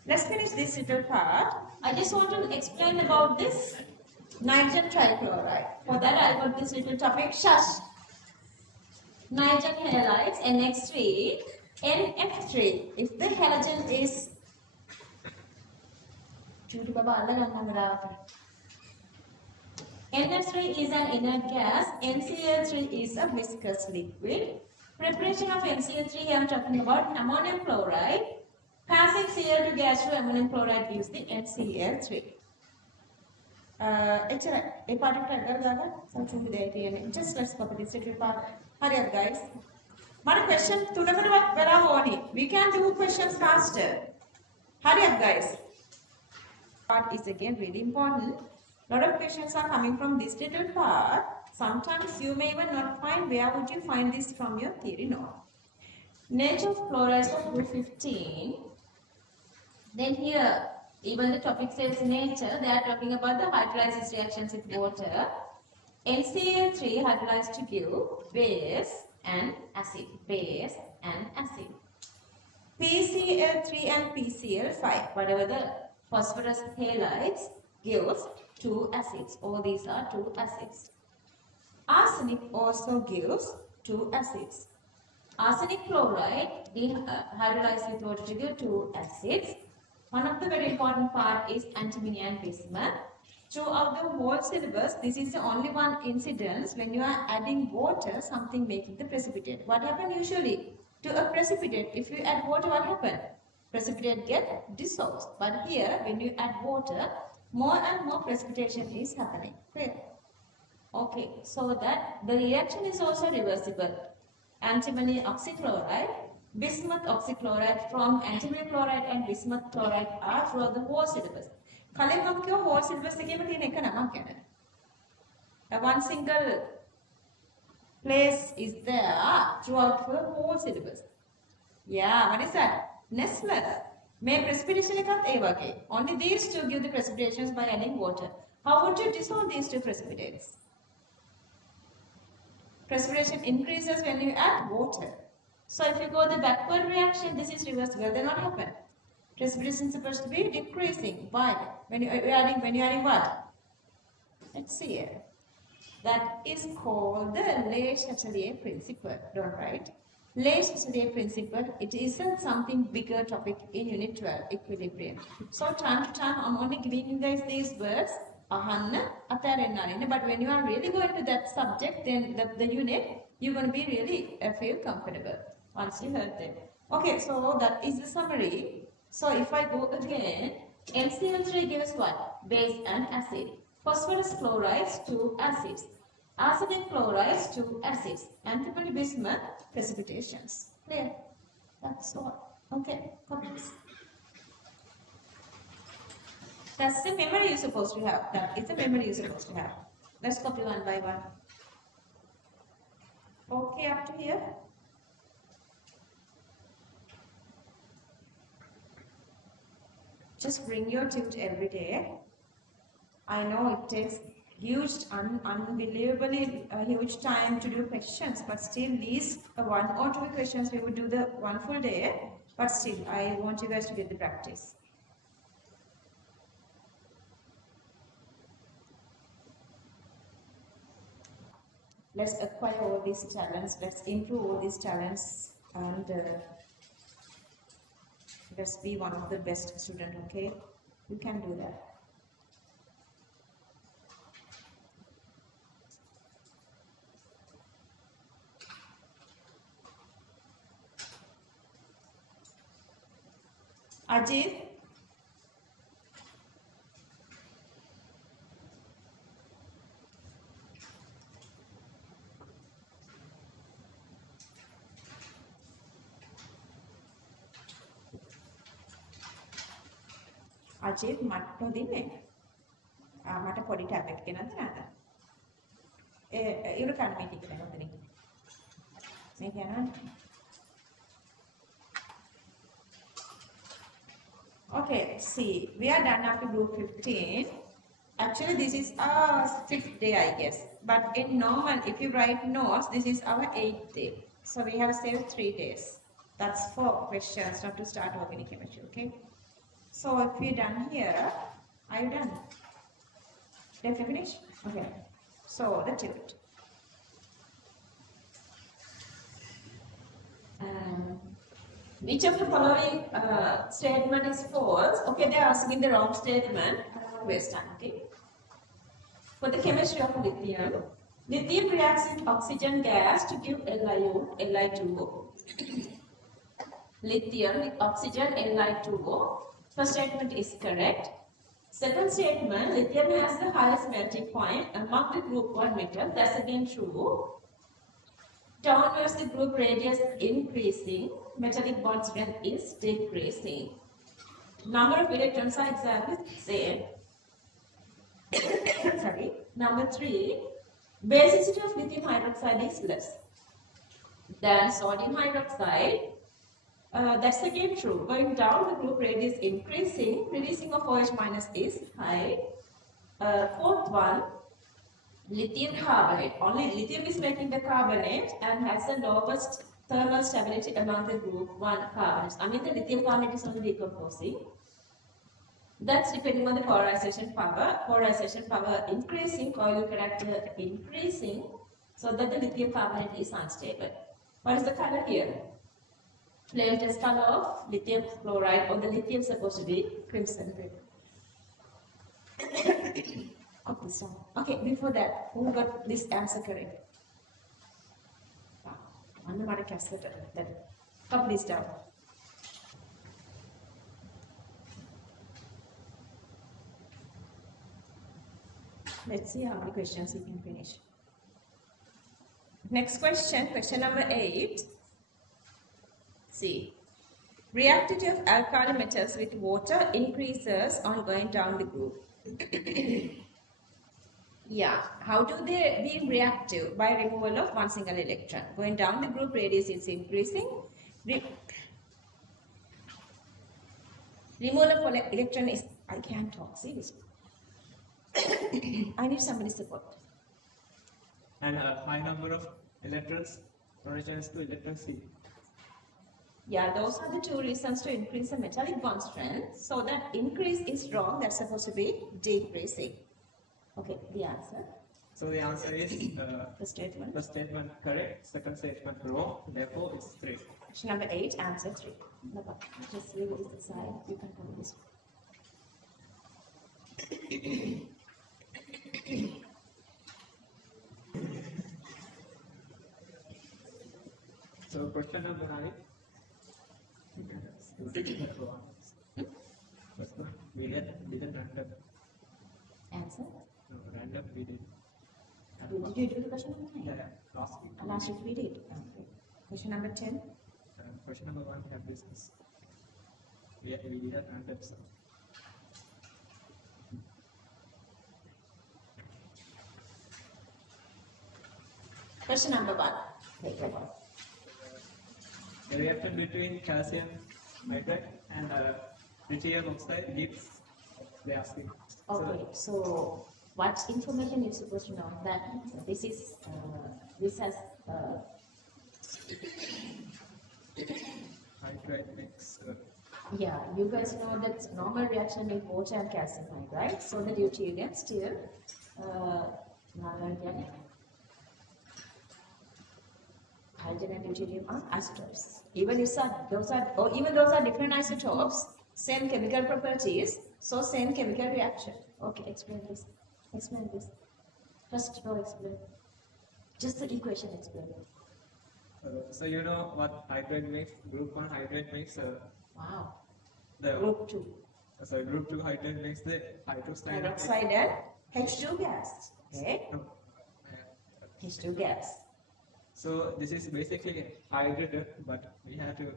Let's finish this little part. I just want to explain about this nitrogen trichloride. For that, I got this little topic, shush. Nitrogen halides, NX3, NF3. If the halogen is NF3 is an inert gas, NCl3 is a viscous liquid. Preparation of NCl3, here I am talking about ammonium chloride. Passing Cl to gas to ammonium chloride gives the NCl3. Just let's copy this little part. Hurry up, guys. One question, we can do questions faster. Hurry up, guys. Part is again really important. A lot of questions are coming from this little part. Sometimes you may even not find where would you find this from your theory note. Nature of chlorides of group 15. Then here, even the topic says nature, they are talking about the hydrolysis reactions with water. NCl3 hydrolyzed to give base and acid. Base and acid. PCl3 and PCl5, whatever the phosphorus halides gives two acids. All these are two acids. Arsenic also gives two acids. Arsenic chloride hydrolyzed with water to give two acids. One of the very important part is antimony and bismuth. Throughout the whole syllabus, this is the only one incidence when you are adding water, something making the precipitate. What happens usually to a precipitate? If you add water, what happens? Precipitate get dissolved. But here, when you add water, more and more precipitation is happening. Clear? Okay, so that the reaction is also reversible. Antimony oxychloride, bismuth oxychloride from antimony chloride and bismuth chloride are throughout the whole syllabus. Kale mum kiyo whole syllabus ekema tiyena එක නමක් ගැන. One single place is there throughout the whole syllabus. Yeah, what is that? Nessler. May precipitation එකත් ඒ වගේ. Only these two give the precipitations by adding water. How would you dissolve these two precipitates? Precipitation increases when you add water. So if you go the backward reaction, this is reversible. Then what happens? Precipitation is supposed to be decreasing. Why? When you're adding what? Let's see here. That is called the Le-Chatelier principle. Don't write. Le-Chatelier principle. It isn't something bigger topic in Unit 12, equilibrium. So time to time, I'm only giving you guys these words. But when you are really going to that subject, then the unit, you're going to be really feel comfortable once you heard them. Okay, so that is the summary. So if I go again, NCl3 gives what? Base and acid. Phosphorus chlorides, two acids. Arsenic chlorides, two acids. Antimony bismuth, precipitations. Clear? That's all. Okay, comments. That's the memory you're supposed to have. That is the memory you're supposed to have. Let's copy one by one. Okay, up to here. Just bring your tute every day. I know it takes unbelievably huge time to do questions, but still least one or two questions we would do the one full day. But still, I want you guys to get the practice. Let's acquire all these talents. Let's improve all these talents, and let's be one of the best students. Okay, you can do that. Ajit. Ajit, මට දෙන්නේ. මට පොඩි tab එකක් ගෙනත් නේද? Inorganic meeting. Okay, see, we are done up to group 15. Actually, this is our 6th day, I guess. But in normal, if you write notes, this is our 8th day. So we have saved 3 days. That's 4 questions, not to start organic chemistry, okay? So if you're done here, are you done? Did you finish? Okay. So let's do it. Which of the following statement is false? Okay, they are asking the wrong statement. Waste time, okay? For the chemistry of lithium, lithium reacts with oxygen gas to give Li2O. Lithium with oxygen Li2O. First statement is correct. Second statement, lithium has the highest melting point among the group 1 metal. That's again true. Downwards, the group radius increasing, metallic bond strength is decreasing. Number of electrons are exactly same. Sorry. Number 3, basicity of lithium hydroxide is less than sodium hydroxide. That's again true. Going down, the group radius increasing, releasing of OH minus is high. Fourth one, lithium carbonate. Only lithium is making the carbonate and has the lowest thermal stability among the group 1 carbonates. I mean the lithium carbonate is only decomposing. That's depending on the polarization power. Polarization power increasing, coil character increasing, so that the lithium carbonate is unstable. What is the color here? Flame test color of lithium chloride, or the lithium supposed to be crimson red. Okay, before that, who got this answer correct? Couple this down. Let's see how many questions you can finish. Next question, question number 8. See, reactivity of alkali metals with water increases on going down the group. Yeah, how do they be reactive? By removal of one single electron. Going down the group radius is increasing. Removal of electron is, I can't talk, seriously. I need somebody's support. And a high number of electrons corresponds to electron C. Yeah, those are the 2 reasons to increase the metallic bond strength. So that increase is wrong. That's supposed to be decreasing. Okay, the answer. So the answer is the statement. First statement correct, second statement wrong. Therefore, it's 3. Question number 8, answer 3. Just leave this aside. You can come this way. So question number 9. We didn't random. Answer? No, random we did. Did you do the question number 9? Yeah, last week. Last week we did. Okay. Question number 10. Question number 1 we have discussed. We did a random sum. Question number 1. The reaction between calcium nitrate and lithium oxide gives the asking. Okay, so what information you're supposed to know? That this is this has nitrate mix. Yeah, you guys know that normal reaction with water and calcium, right? So the deuterium still non-organic. Hydrogen and deuterium are isotopes. Even if those are different isotopes, same chemical properties, so same chemical reaction. Okay, explain this. Explain this. First, go explain. Just the equation explain. So you know what hydride makes? Group 1 hydride makes. Wow. The Group 2. So group 2 hydride makes the hydroxide. Hydroxide and H2 gas. Okay. No. H2 gas. So this is basically hydrogen, but we have to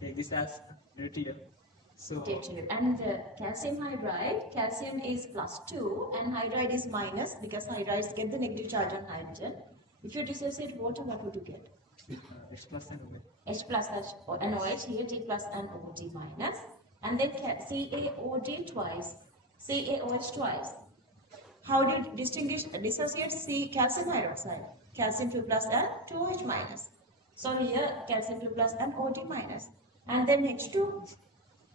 take this as deuterium. So, And calcium hydride, calcium is +2 and hydride is minus because hydrides get the negative charge on hydrogen. If you dissociate water, what would you get? H plus and OH. H plus and OH, here T plus and OD minus. And then CaOD twice, CaOH twice. How do you dissociate calcium hydroxide? Calcium 2 plus and 2OH minus. So here calcium 2 plus and OD minus. And then H2,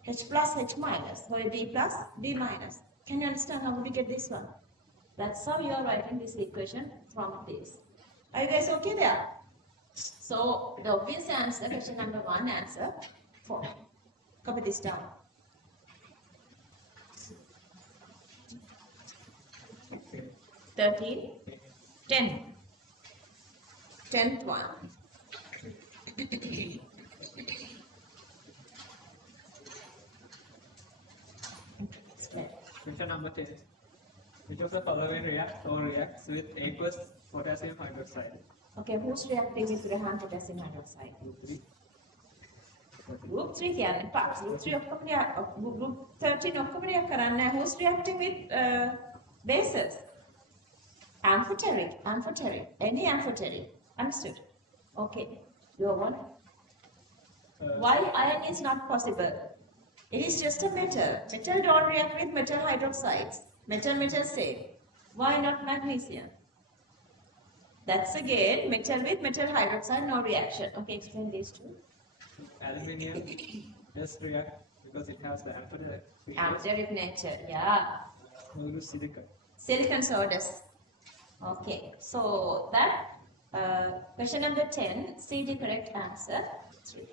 H plus H minus, so D plus D minus. Can you understand how we get this one? That's how you are writing this equation from this. Are you guys okay there? So the obvious answer, question number 1 answer 4. Copy this down. Okay. 13, 10. 10th one. Question number 10. Which of the following reacts with aqueous potassium hydroxide? Okay, who's reacting with Rehan potassium hydroxide? Group 3. Group 3 කියන්නේ pass group 3 ඔක්කොම group 13 ඔක්කොම react කරන්නේ. Who's reacting with bases? Amphoteric, any amphoteric. Understood? Okay, your one. Why iron is not possible? It is just a metal. Metal don't react with metal hydroxides. Metal say. Why not magnesium? That's again metal with metal hydroxide, no reaction. Okay, explain these two. Aluminium does react because it has the Amphoteric nature, yeah. Silicon. Silicon sodas. Okay, so that question number 10, C the correct answer. 3.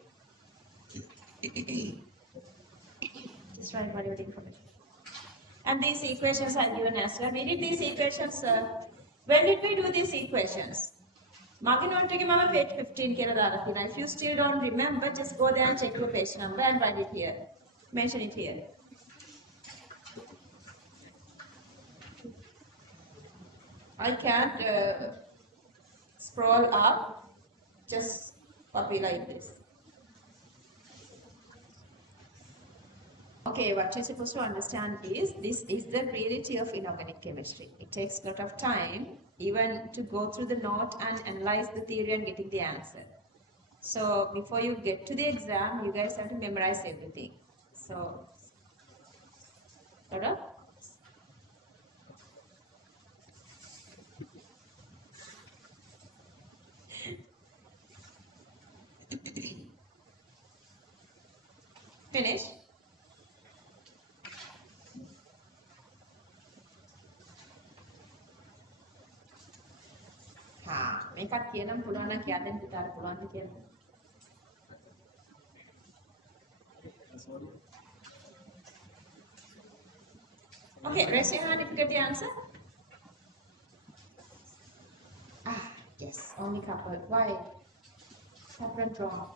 Just write whatever information. And these equations are given as well. We did these equations. When did we do these equations? Page 15. If you still don't remember, just go there and check your page number and write it here. Mention it here. I can't scroll up, just copy like this. Okay, what you're supposed to understand is this is the reality of inorganic chemistry. It takes a lot of time even to go through the note and analyze the theory and getting the answer. So before you get to the exam, you guys have to memorize everything. So, got up? Finish? මේකත් කියනම් පුළුවන් නම් කියන්න පුතාට පුළුවන්ද කියලා. Okay, raise your hand if you get the answer. Ah, yes, only couple. Why? Couple and wrong.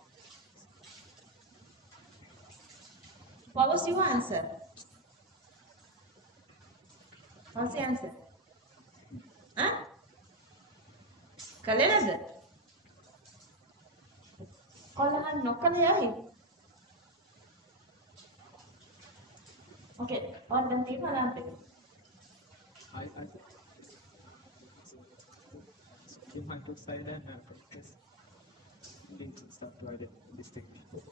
What was your answer? What's the answer? Huh? කළේ නැද්ද? කොල්ලන් නොකළේ ඇයි? Okay, on then the balance. I sodium hydroxide and start to write this technique.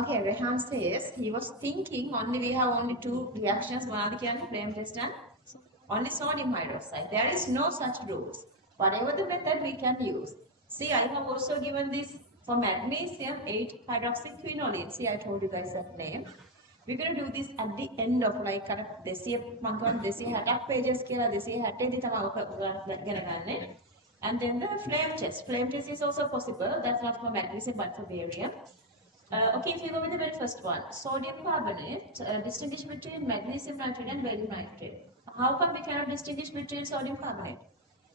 Okay, Rehan says he was thinking we have only two reactions, one flame test and only sodium hydroxide. There is no such rules. Whatever the method we can use. See, I have also given this for magnesium 8-hydroxyquinoline. See, I told you guys that name. We're going to do this at the end of like this pages and then the flame test. Flame test is also possible. That's not for magnesium but for barium. Okay, if you go with the very first one, sodium carbonate, distinguish between magnesium nitrate and barium nitrate. How come we cannot distinguish between sodium carbonate?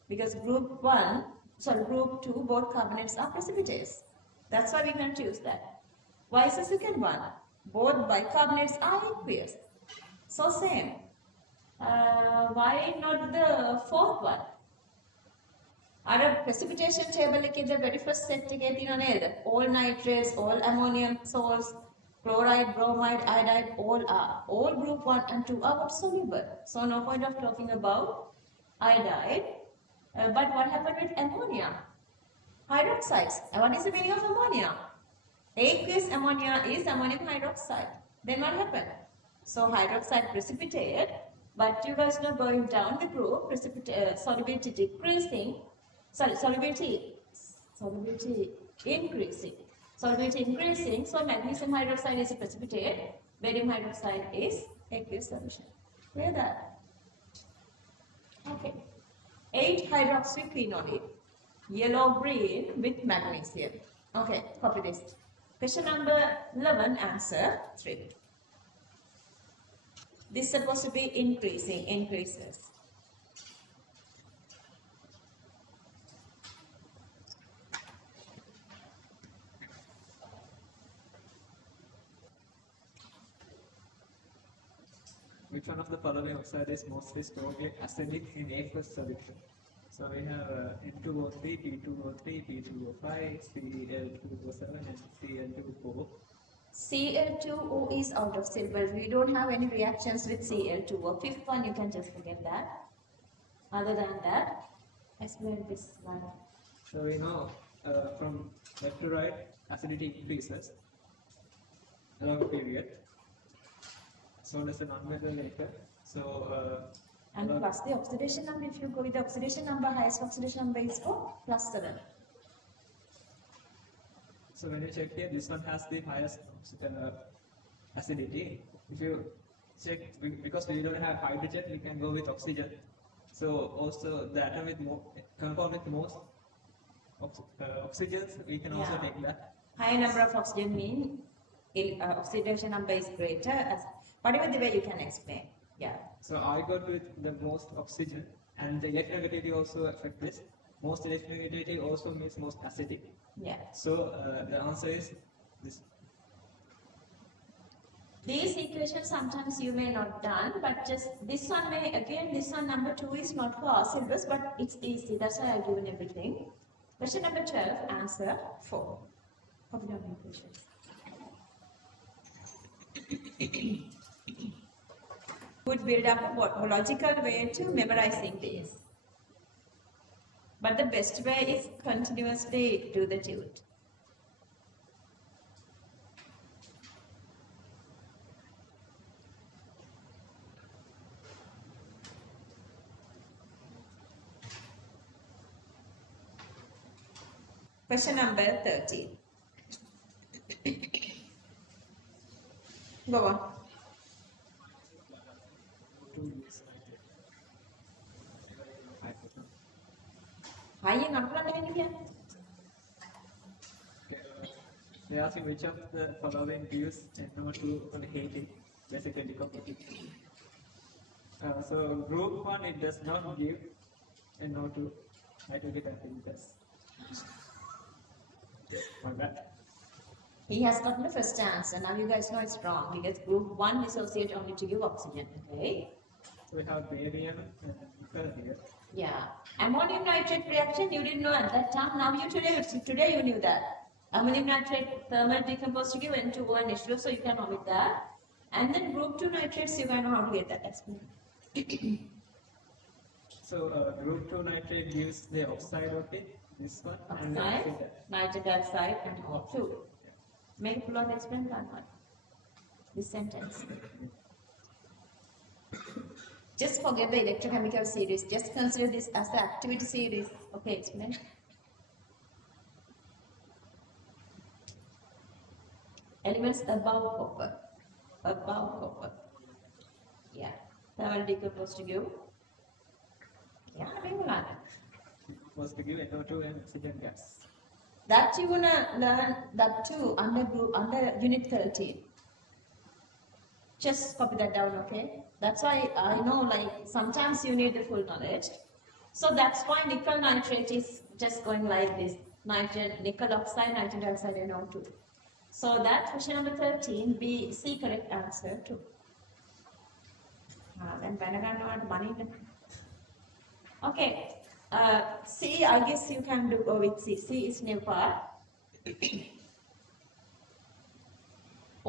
Because group 2, both carbonates are precipitates. That's why we can't use that. Why is the second one? Both bicarbonates are aqueous. So same. Why not the fourth one? Our precipitation table the very first set all nitrates, all ammonium salts, Chloride, bromide, iodide, all group 1 and 2 are soluble. So no point of talking about iodide. But what happened with ammonia? Hydroxides. What is the meaning of ammonia? Aqueous ammonia is ammonium hydroxide. Then what happened? So hydroxide precipitated, but you guys know going down the group, solubility decreasing, solubility increasing. Solubility increasing, so magnesium hydroxide is a precipitate, barium hydroxide is aqueous solution. Clear that? Okay. 8-hydroxyquinone, yellow-green with magnesium. Okay, copy this. Question number 11, answer 3. This is supposed to be increasing, increases. Which one of the following oxide is mostly strongly acidic in aqueous solution? So we have N2O3, P2O3, P2O5, Cl2O7 and Cl2O. Cl2O is out of silver. We don't have any reactions with Cl2O. Fifth one, you can just forget that. Other than that, explain this one. So we know from left to right, acidity increases along a period. So does the non-metal later. So and plus the oxidation number, if you go with the oxidation number, highest oxidation number is for +7. So when you check here, this one has the highest acidity. If you check, because we don't have hydrogen, we can go with oxygen. So also the atom with compound with most oxygens, we can also take that. Higher number of oxygen mean oxidation number is greater. As whatever the way you can explain. Yeah. So I got with the most oxygen, and the electronegativity also affect this. Most electronegativity also means most acidic. Yeah. So the answer is this. These equations sometimes you may not done, but just this one may, again this one number 2 is not for our syllabus, but it's easy. That's why I've given everything. Question number 12, answer 4. Copy down the equations. Would build up a logical way to memorizing these. But the best way is continuously do the tute. Question number 13. Go on. They ask me which of the following gives NO2 alkylating, basically decomposition. So group 1, it does not give NO2 nitric acid gas. He has gotten the first answer. Now you guys know it's wrong because group 1 dissociate only to give oxygen. Okay? So we have barium and nickel here. Yeah. Ammonium nitrate reaction you didn't know at that time. Now you today you knew that. Ammonium nitrate thermal decompose to give N2O and H2O, so you can omit that. And then group 2 nitrates, you can know how to get that. Explain. So group 2 nitrate gives the oxide, okay? This one. Oxide, nitric oxide and O2. Make full of explain that one. This sentence. Just forget the electrochemical series. Just consider this as the activity series. Okay, explain. Elements above copper. Above copper. Yeah. Thermal decompose to give. Yeah, maybe not. Was to give NO2 and oxygen gas. That you wanna learn that too under unit 13. Just copy that down, okay? That's why I know like sometimes you need the full knowledge. So that's why nickel nitrate is just going like this. Nickel oxide, nitric oxide and O2. So that question number 13, B, C correct answer too. Then money. Okay. C, I guess you can go with C. C is new part.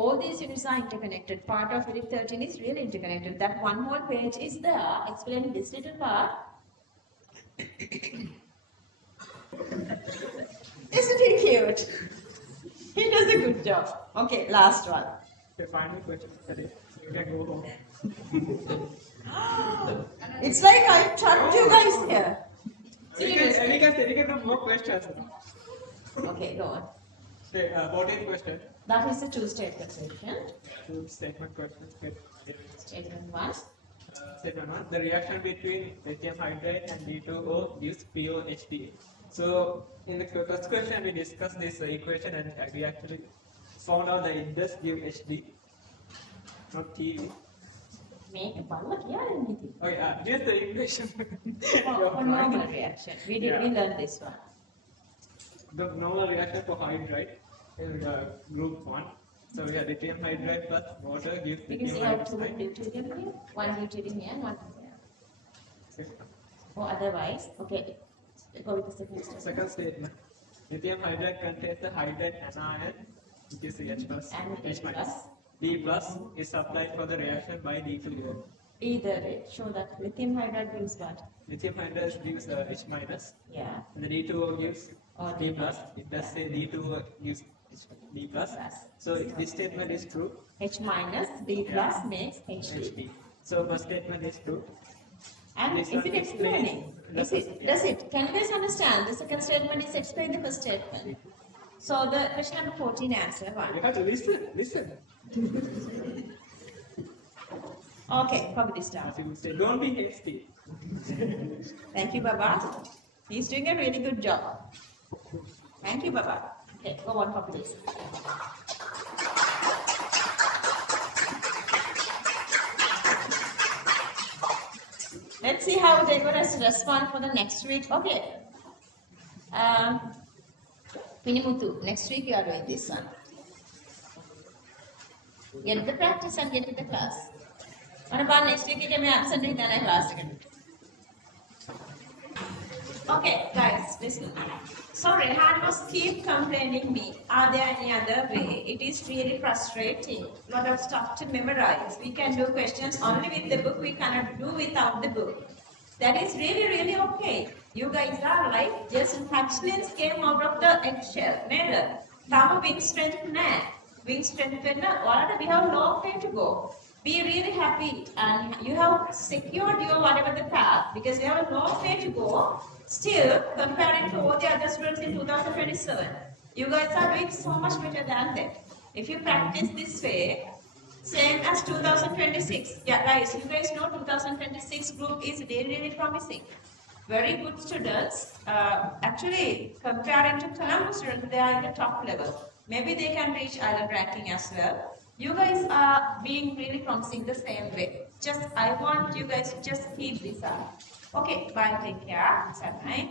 All these units are interconnected. Part of unit 13 is really interconnected. That one whole page is there explaining this little part. Isn't he cute? He does a good job. Okay, last one. Okay, final question today. You can go home. It's like I trapped you guys here. You can do more questions. Okay, go on. Okay, 14th question. That is the two-statement question. Two statement questions. Statement 1. Statement 1. The reaction between lithium hydride and D2O gives POHD. So, in the first question, we discussed this equation and we actually found out that it does give HD, not TV. Make a balla kiyaden ithi. Okay, here's the equation. For normal reaction. We learned this one. The normal reaction for hydride in the group 1. So we have lithium hydride plus water gives Because lithium you have two hydride. deuterium here, one deuterium here and one here. Okay. Or otherwise, okay, go with the second step. Second statement. Lithium hydride contains the hydride anion, which is H plus, And H minus. D plus is supplied for the reaction by D2O. Either it show that lithium hydride gives what? Lithium hydride gives H minus, Yeah. and the D2O gives Or D plus. It does say D2O gives D plus. So this statement is true. H minus D plus makes HD. HB. So first statement is true. And This is one it explaining? explains- Is it? Does it? Can you guys understand? The second statement is explain the first statement. So the question number 14 answer You 1. have to listen. Okay, copy this down. As you would say, don't be hasty. Thank you, Baba. He's doing a really good job. Thank you, Baba. Okay, go on, copy this. Let's see how they're going to respond for the next week. Okay. Pinimuthu, next week you are doing this one. Get the practice and get to the class. What about next week? You can be absent in the class again. Okay, guys, listen. Sorry, hand must keep complaining me. Are there any other way? It is really frustrating. Lot of stuff to memorize. We can do questions only with the book. We cannot do without the book. That is really, really okay. You guys are like just hatchlings came out of the eggshell. Neither. Tama wing strength na. Wing strength na. We have long way to go. Be really happy and you have secured your whatever the path because you have a long way to go. Still, comparing to all the other students in 2027, you guys are doing so much better than that. If you practice this way, same as 2026. Yeah, guys, you guys know 2026 group is really, really promising. Very good students. Actually, comparing to Colombo students, they are in the top level. Maybe they can reach island ranking as well. You guys are being really promising the same way. I want you guys to just keep this up. Okay, bye, take care. Bye.